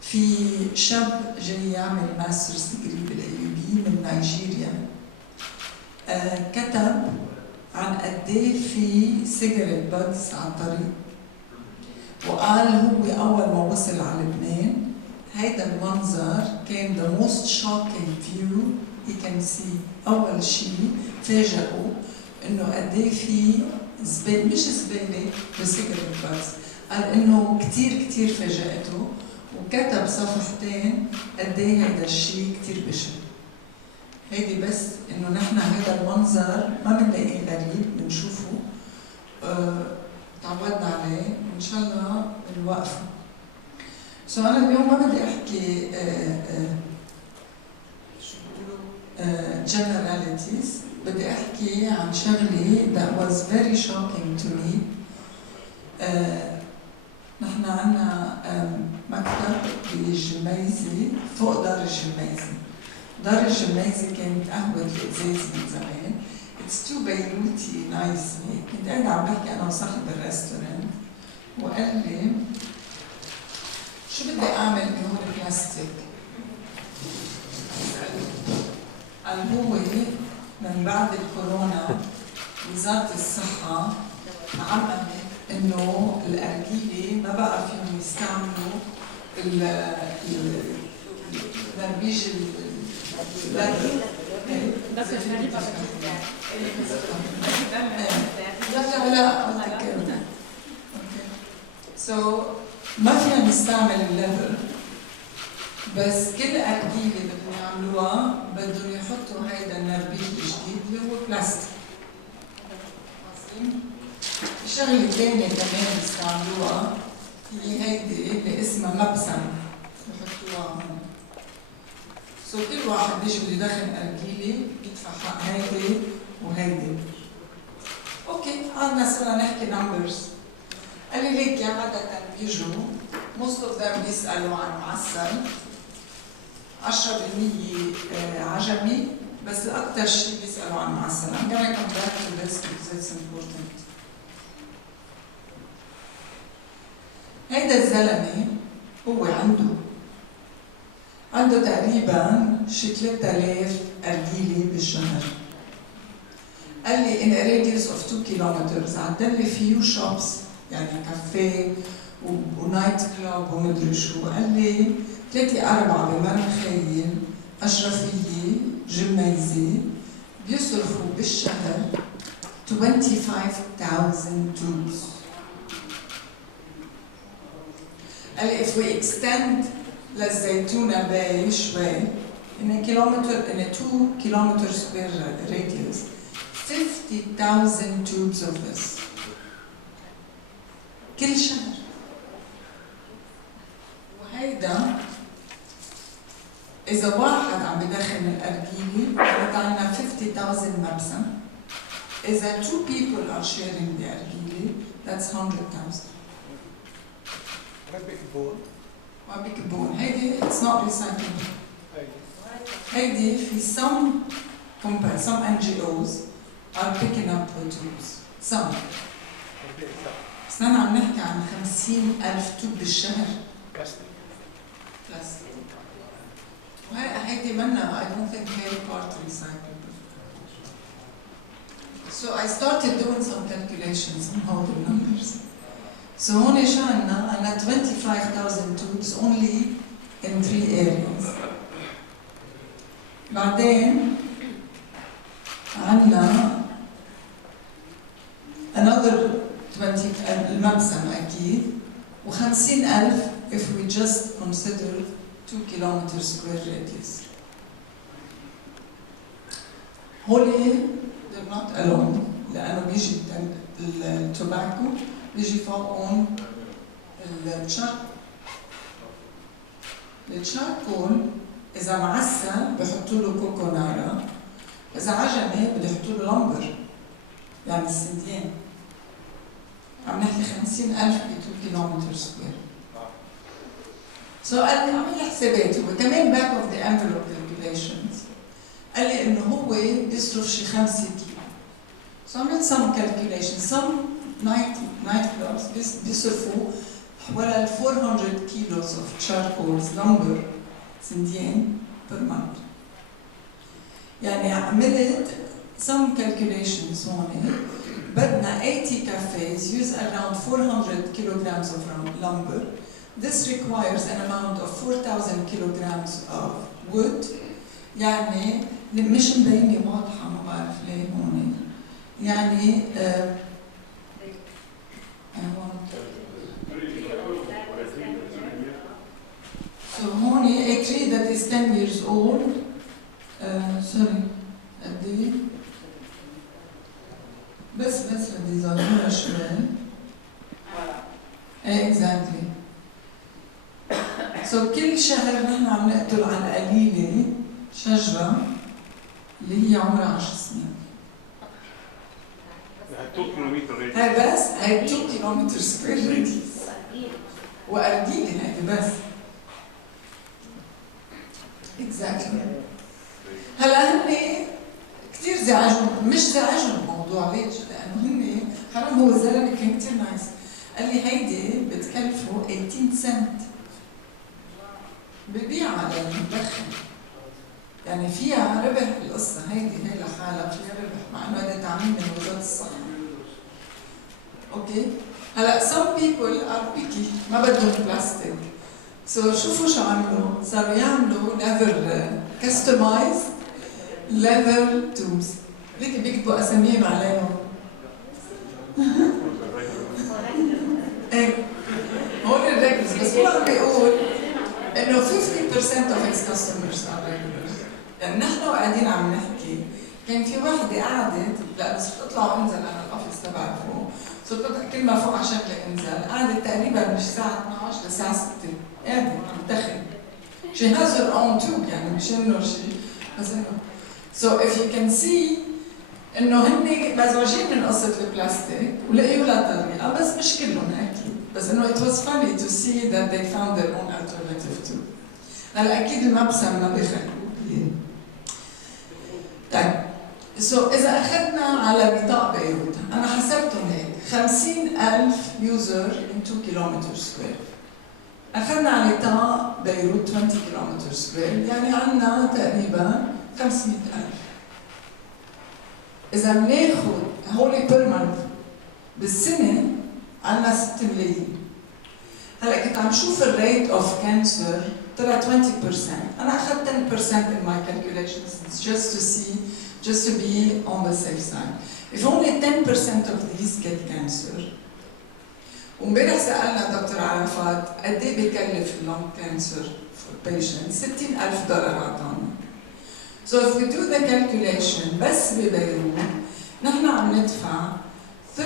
في شاب جاي يعمل ماسترز ديجري بالاي من نيجيريا، كتب عن قد ايه في سيجاريت بادز على الطريق، وقال هو اول ما وصل على لبنان هيدا المنظر كان the most shocking view he can see. اول شيء فاجئوا انه قد ايه في زباله، مش زباله بسيجاريت بادز، قال انه كثير فاجأته، وكتب صفحتين قد ايه هيدا الشيء كثير بشع. هيدي بس انه نحن هذا المنظر ما بنلاقيه غريب، بنشوفه تعودنا عليه، وان شاء الله بنوقفه. انا اليوم ما بدي احكي شو بيقولوا generalities، بدي احكي عن شغله that was very shocking to me. نحن عندنا مكتب بالجميزة فوق دار الجميزة. دار الجميزة كانت قهوة الإزاز من زمان. It's too بيروتي نايس. كنت قاعدة عم بحكي أنا وصاحب الريستورانت وقال لي شو بدي أعمل بهول البلاستيك؟ قال هو من بعد الكورونا وزارة الصحة عملت إنه الأرجيلة ما بقى فيهم يستعملوا البربيج لا ما فينا نستعمل الليفر، بس كل أرجيلة بدهم يعملوها بدهم يحطوا هيدا النربيج الجديد اللي هو بلاستيك. الشغلة الثانية كمان بيستعملوها هي هيدي اللي اسمها مبسم، بحطوها هون. سو كل واحد بيجي بده يدخن أرجيلة بيدفع حق هيدي وهيدي. اوكي قعدنا صرنا نحكي نمبرز. قال لي ليك عادة بيجوا most of them بيسألوا عن معسل 10% عجمي بس الأكثر شيء بيسألوا عن معسل. I'm gonna come back to this because it's important. هيدا الزلمة هو عنده تقريبا شي 3000 أرجيلة بالشهر. قال لي in a radius of 2 kilometers عدل لي فيه shops يعني كافيه ونايت كلاب ومدري شو. قال لي 3-4 بمرمخيل أشرفية جميزة بيصرفوا بالشهر 25,000 tubes. قال لي if we extend للزيتونة باي شوي in a 2 kilometer square radius 50,000 tubes of this كل شهر. وهيدا إذا واحد عم بدخن الأرجيلة بيطلعنا 50,000 مبسم. إذا 2 people are sharing the أرجيلة that's 100,000. ما بيكبون هيدي it's not recyclable. هيدي في some NGOs are picking up the tubes. some. بس نحن عم نحكي عن 50,000 توب بالشهر. بلاستيك. وهيدي منا I don't think هي part recyclable. So I started doing some calculations on how the numbers. So هون شو عنا 25,000 tubes only in 3 areas. بعدين عنا another 20 المبسم أكيد و50,000 if we just consider 2 kilometer square radius. هولي they're not alone لأنه بيجي التوباكو بيجي فوقهم الشاركول. إذا معسل بحطوا له كوكونارا، إذا عجمي بده يحطوا له لمبر يعني السنديان. عم نحكي 50,000 ب 2 كيلومتر سكوير. قال لي عمل لي حسابات هو كمان باك اوف ذا انفلوب كالكوليشنز. قال لي انه هو بيصرف شي 5 كيلو. عملت سم كالكوليشن سم نايت كلوبز بيصرفوا حوالي 400 كيلوز اوف تشاركولز لمبر سنديان بير مانث. يعني عملت some calculations هون. بدنا 80 cafes use around 400 kilograms of lumber. This requires an amount of 4,000 kilograms of wood. يعني مش مبينة واضحة ما بعرف ليه هون. يعني so هون a tree that is 10 years old. sorry. قد ايه؟ بس بدي زودوها شوي. exactly. so كل شهر نحن عم نقتل على القليلة شجرة اللي هي عمرها 10 سنين. هاي بس هاي 2 كيلومتر سكوير راديوس. وأرجيلة هاي بس. exactly. هلا هن كثير زعجهم، مش زعجهم الموضوع ليش؟ لأنه هن حرام هو الزلمة كان كثير نايس. قال لي هيدي بتكلفه 18 سنت. ببيعها للمدخن. يعني فيها ربح القصة هيدي هي لحالها فيها ربح مع إنه هيدا تعميم من وزارة الصحة. أوكي؟ هلا some people are picky ما بدهم بلاستيك. شوفوا شو عملوا، صاروا يعملوا leather customized leather tubes. ليك بيكتبوا أساميهم عليهم. ايه هون الريكورز بس هو عم بيقول إنه 50% of its customers are regulars. يعني نحن وقاعدين عم نحكي كان في وحدة قعدت لأنه صرت أطلع وأنزل أنا الأوفيس تبعي فوق، صرت كل ما فوق على شكل أنزل، قعدت تقريبا من الساعة 12 للساعة 6 قاعدة عم تدخن. She has her own too, يعني مش إنه شيء بس إنه. So if you can see إنه هن مزعوجين من قصة البلاستيك ولقيوا لها طريقة بس مش كلهم أكيد. بس إنه it was funny to see that they found their own alternative too. هلا أكيد المبسم ما بيخلوا. طيب. So إذا أخذنا على نطاق بيروت، أنا حسبتهم هيك 50,000 user in 2 kilometers square. أخذنا على نطاق بيروت 20 kilometers square، يعني عندنا تقريبا 500,000. إذا بناخذ هولي بير مانث بالسنة عندنا 6 ملايين. هلا كنت عم شوف الريت اوف كانسر طلع 20%. أنا أخذت 10% in my calculations just to be on the safe side. If only 10% of these get cancer. ومبارح سألنا دكتور عرفات قد ايه بيكلف اللونج كانسر patient؟ $60,000 عطانا. So if we do the calculation بس ببيروت نحن عم ندفع $36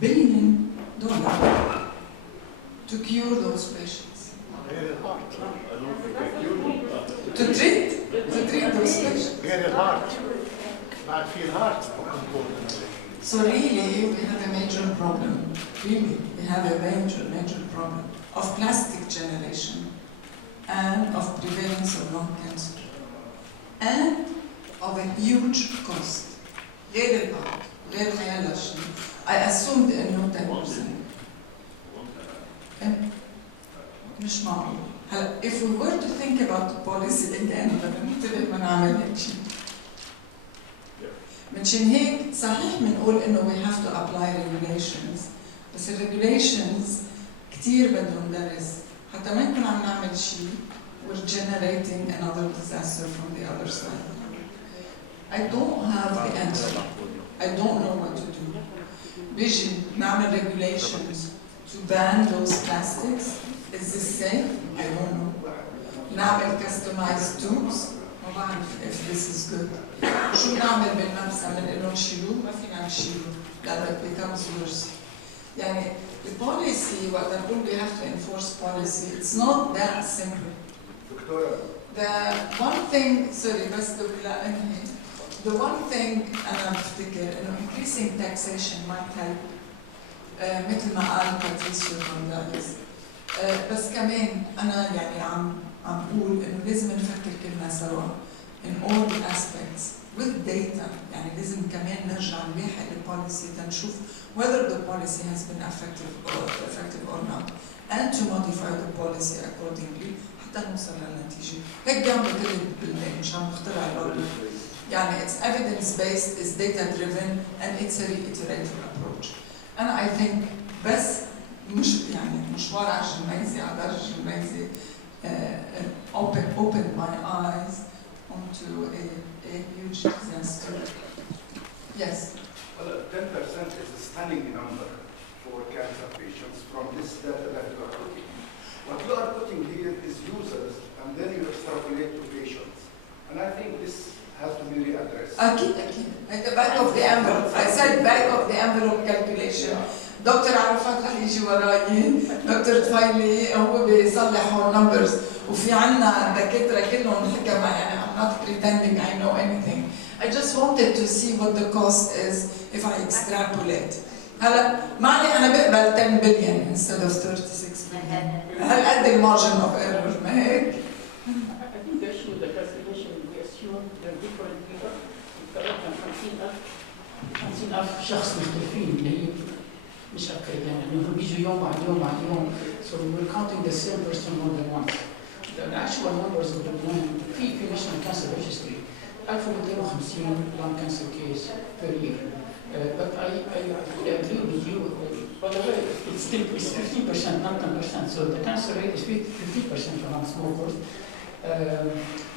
billion to cure those patients. To treat those patients. So really, we have a major problem. Really, we have a major problem of plastic generation and of prevalence of lung cancer and of a huge cost. غير البعض، غير حيالله شيء. I assumed إنه 10%. مش معقول. هلا if we were to think about the policy again بدنا ننتبه ما نعمل هيك شيء. منشان هيك صحيح بنقول إنه we have to apply regulations، بس الregulations كتير بدهم درس حتى ما نكون عم نعمل شيء we're generating another disaster from the other side. I don't have the answer. I don't know what to do. بيجي نعمل regulations to ban those plastics. Is this safe? I don't know. نعمل customized tubes. ما بعرف if this is good. شو نعمل بالمبسم من إنه نشيلوه؟ ما فينا نشيله لأنه it becomes worse. يعني the policy وقت نقول we have to enforce policy, it's not that simple. The one thing, sorry بس لا أنهي. The one thing أنا بفتكر إنه increasing taxation might help. مثل ما قال باتريسيو كونداليس. بس كمان أنا يعني عم بقول إنه لازم نفكر كلنا سوا in all the aspects with data. يعني لازم كمان نرجع نلاحق البوليسي تنشوف whether the policy has been effective or not and to modify the policy accordingly حتى نوصل للنتيجة. هيك بيعملوا كل البلدان مش عم نخترع الأرض. يعني it's evidence based, it's data driven and it's a reiterative approach. أنا I think بس مش يعني مشوار على الجميزة على درج الجميزة opened my eyes onto a huge disaster. Yes. Well, 10% is a stunning number for cancer patients from this data that you are putting. What you are putting here is users, and then you extrapolate to patients. And I think this has to be readdressed. أكيد. At the back of the envelope. I said back of the envelope calculation. دكتور عرفات رح يجي وراي، دكتور طفيلي هو بيصلح numbers، وفي عنا دكاترة كلهم حكمة يعني I'm not pretending I know anything. I just wanted to see what the cost is if I extrapolate. هلا معلي أنا بقبل 10 billion instead of 36 billion. هل قد المارجن of error ما هيك؟ I think the issue with the calculation we assume they're different people. تقريبا 50,000 شخص مختلفين اللي هي مش أكيد يعني إنهم بيجوا يوم بعد يوم. So we're counting the same person more than once. The actual numbers of Lebanon في national cancer registry 1250 lung cancer case per year. But I agree with you. By the way, it's 15%, not 10%. So the cancer rate is 50% among smokers.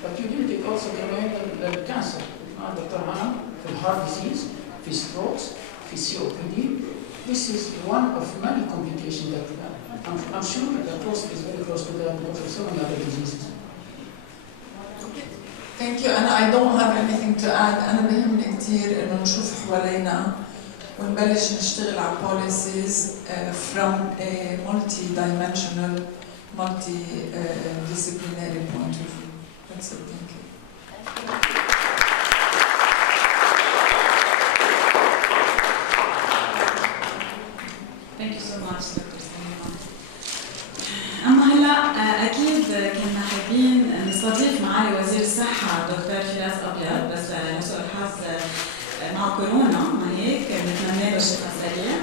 But you need to also combine the cancer. دكتور عام في heart disease, في strokes, في COPD. This is one of many complications that I'm sure the cost is very close to that because of so many other diseases. Thank you. And I don't have anything to add. أنا بهمني كتير إنه نشوف حوالينا ونبلش نشتغل على policies from a multi-dimensional multi-disciplinary point of view. That's it, thank you. Thank you so much, Dr. Salima. أما هلا أكيد كنا حابين نستضيف معالي وزير الصحة دكتور فراس أبيض، بس لسوء الحظ مع كورونا ما هيك بنتمنى له شفاء سريع.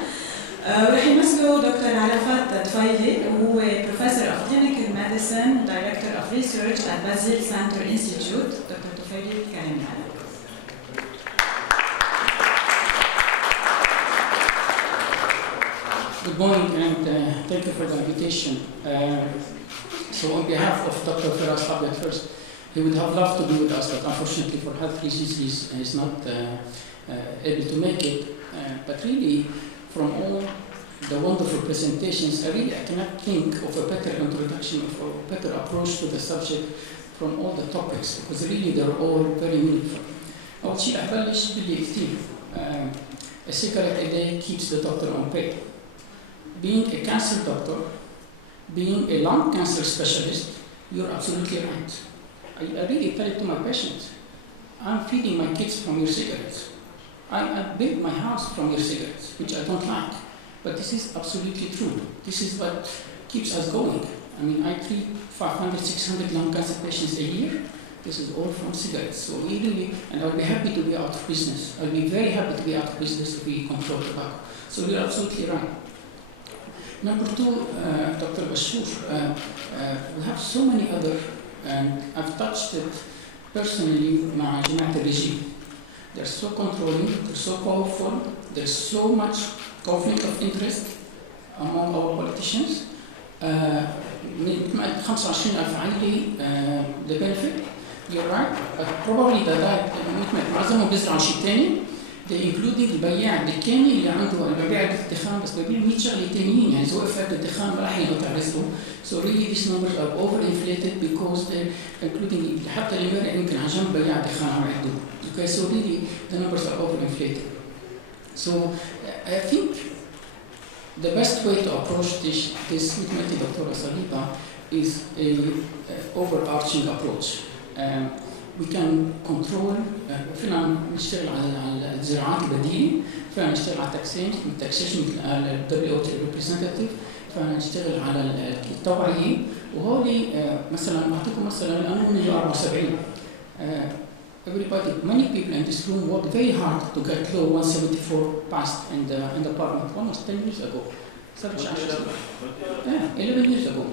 ورح يمثله دكتور عرفات طفيلي وهو Professor of Clinical Medicine Director of Research at Basel Center Institute. دكتور طفيلي تكلمنا عليك. Good morning and thank you for the invitation. So on behalf of Dr. Firass Abiad first, he would have loved to be with us, but unfortunately for health reasons he's not able to make it. But really, from all the wonderful presentations, I cannot think of a better introduction, of a better approach to the subject from all the topics, because really they're all very meaningful. أول شيء أبلش باللي كتير. A cigarette a day keeps the doctor on pay. Being a cancer doctor, being a lung cancer specialist, you're absolutely right. I really tell it to my patients. I'm feeding my kids from your cigarettes. I built my house from your cigarettes, which I don't like. But this is absolutely true. This is what keeps us going. I mean, I treat 500, 600 lung cancer patients a year. This is all from cigarettes. So really, and I'll be happy to be out of business. I'll be very happy to be out of business if we control tobacco. So you're absolutely right. Number two, Dr. Bashir, we have so many other, and I've touched it personally مع جماعة الرجيم. They're so controlling, they're so powerful, there's so much conflict of interest among our politicians. من 25,000 عائلة the benefit, you're right, but probably that معظمهم بيزرعوا شيء تاني. They including البياع الدكاني اللي عنده ببيع الدخان بس ببيع 100 شغله تانيين يعني اذا وقف عند الدخان ما راح ينقطع رزقه. So really these numbers are overinflated because they're including حتى المرأة يمكن على جنب بياع الدخان عم يعدوه. Okay, so really the numbers are overinflated. So I think the best way to approach this مثل دكتورة صليبة is a overarching approach. We can control فينا نشتغل على الزراعات البديلة، فينا نشتغل على التاكسيشن مثل WTS representative، فينا نشتغل على التوعية وهولي مثلا أعطيكم مثلا القانون 174. Many people in this room worked very hard to get law 174 passed in the parliament almost 10 years ago. 11 years ago,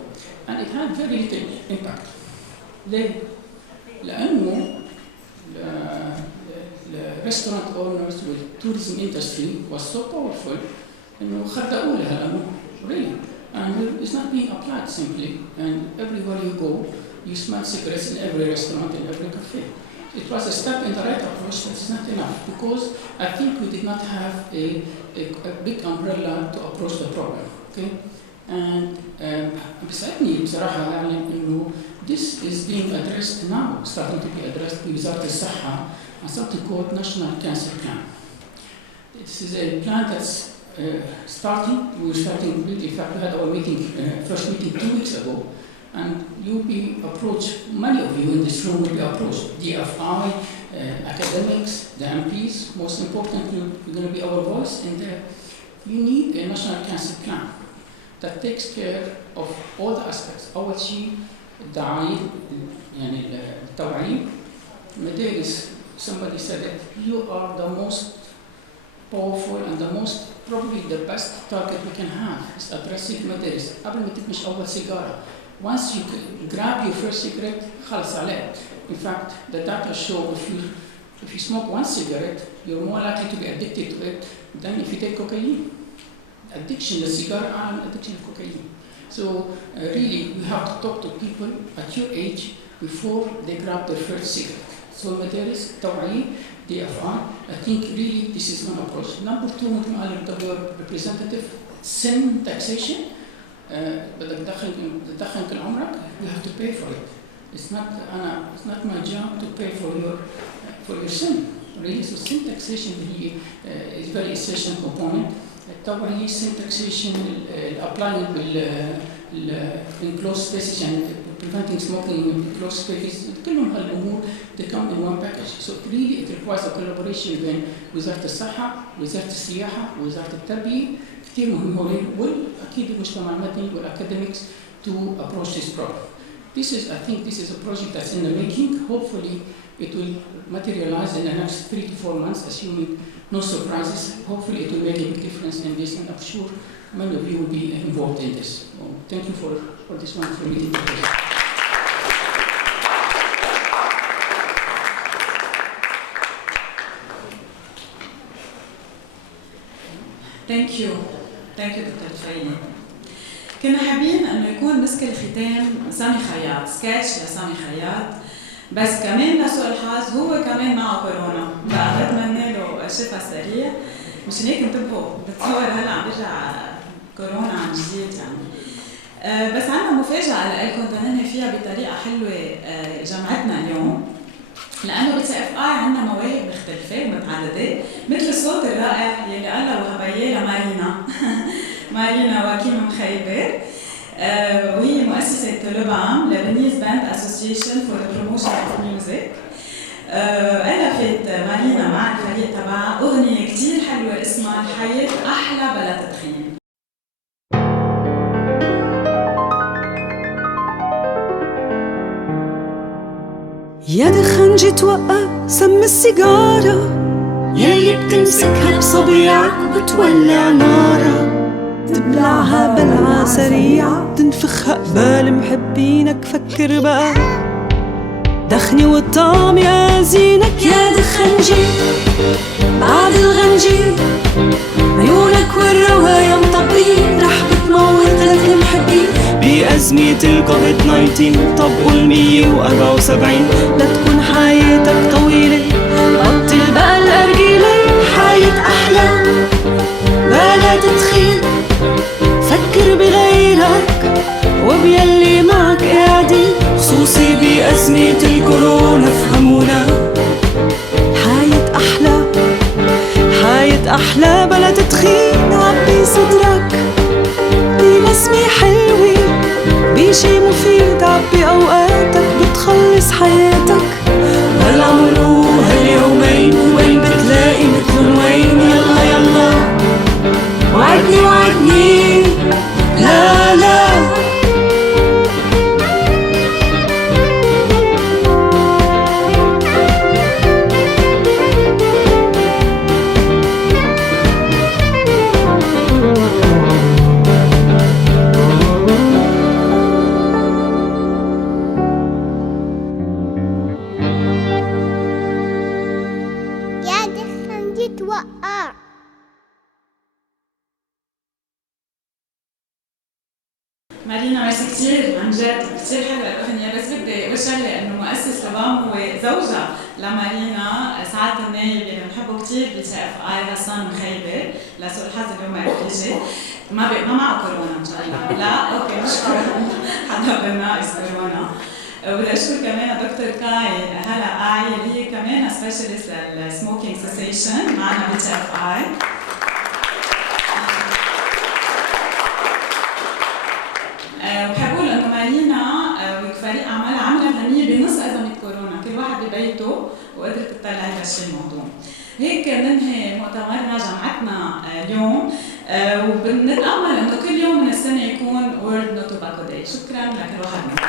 and it had very little impact. لأنه restaurant owners with tourism industry was so powerful إنه خدعوا لها لأنه really and it's not being applied simply and everywhere you go you smell cigarettes in every restaurant in every cafe. It was a step in the right approach but it's not enough because I think we did not have a big umbrella to approach the problem. Okay? And بيسعدني بصراحة يعني إنه this is being addressed now, starting to be addressed بوزارة الصحة on something called National Cancer Plan. This is a plan that's starting. We're starting. In fact, we had our meeting, first meeting 2 weeks ago, and you'll be approached. Many of you in this room will be approached. DFI, academics, the MPs. Most importantly, we're going to be our voice in there. You need a national cancer plan that takes care of all the aspects. أول شيء الدعاية يعني التوعية مدارس. Somebody said it, you are the most powerful and the most, probably the best target we can have is addressing مدارس. قبل ما تكمش أول سيجارة. Once you grab your first cigarette, خلص عليه. In fact, the data show if you smoke one cigarette, you're more likely to be addicted to it than if you take cocaine. Addiction to cigar and addiction to cocaine. So really, we have to talk to people at your age before they grab their first cigarette. So مدارس توعية DFI, I think really this is one approach. Number two, مثل ما قال your representative, sin taxation. بدك تدخن كل عمرك, you have to pay for it. It's not my job to pay for your sin. Really, so sin taxation is very essential component. التوعية sin taxation applying in closed spaces يعني preventing smoking in closed spaces كلهم هالأمور they come in one package. So really it requires a collaboration بين وزارة الصحة، وزارة السياحة، وزارة التربية كثير مهم هولين والأكيد المجتمع المدني والacademics to approach this problem. I think this is a project that's in the making. Hopefully it will materialize in the next 3 to 4 months, assuming no surprises. Hopefully it will make a big difference in this, and I'm sure many of you will be involved in this. So thank you for this wonderful meeting today. Thank you دكتور تفايلي. كنا حابين انه يكون مسك الختام سامي خياط، سكتش لسامي خياط، بس كمان لسوء الحظ هو كمان معه كورونا، فبتمنى له شفاء سريع. مشان هيك انتبهوا بتصور هلا عم بيرجع كورونا عن جديد يعني. بس عندنا مفاجأة لكم بدنا ننهي فيها بطريقة حلوة جمعتنا اليوم، لأنه ب CFI عندنا مواهب مختلفة ومتعددة، مثل الصوت الرائع يلي قالها وهبيه مارينا واكيم مخيبر، وهي مؤسسة طلاب عام Lebanese Band Association for the Promotion of Music. ألفت مارينا مع الفريق تبعها أغنية كتير حلوة اسمها الحياة أحلى بلا تدخين. يا دخن جيت وقف سم السيجارة يلي بتمسكها بصبيعك وبتولع نارة، تبلعها بلعة سريعة تنفخها قبال محبينك. فكر بقى دخني والطعم يا زينك. يا دخنجي بعد الغنجي عيونك والرواية مطبين، رح بتموت لك المحبين بأزمة الكوفيد 19. طبقوا 174 لتكون حياتك طويلة، بطل بقى الأرجيلة. حياة أحلى بلا تدخين، فكر بغيرك وبيلي معك قاعدين، خصوصي بأزمة الكورونا. فهمونا حياة أحلى بلا تدخين. عبي صدرك بنسمة حلوة بشي مفيد، عبي أوقاتك بتخلص حياتك. هالعمر وهاليومين وين بتلاقي مثلن وين؟ يلا يلا وعدني لا لا. مارينا ميرسي كثير عن جد، كثير حلوه الاغنيه. بس بدي اقول شغله انه مؤسس لبام هو زوجها لمارينا سعاده النايب اللي بنحبه كثير ب CFI غسان مخيبر. لسوء الحظ اليوم ما يجي، ما معه كورونا ان شاء الله. لا اوكي مش كورونا، حدا بالناقص كورونا. وبدي اشكر كمان دكتور كاي هلا اعي اللي هي كمان سبيشالست للسموكينج سيسيشن معنا ب CFI. وبحب اقول انه مارينا وفريق اعمالها عملت غنيه بنص ازمه كورونا، كل واحد ببيته وقدرت تطلع على هالشيء الموضوع. هيك ننهي مؤتمرنا جمعتنا اليوم، وبنتامل انه كل يوم من السنه يكون World No Tobacco Day. شكرا لكل واحد منكم.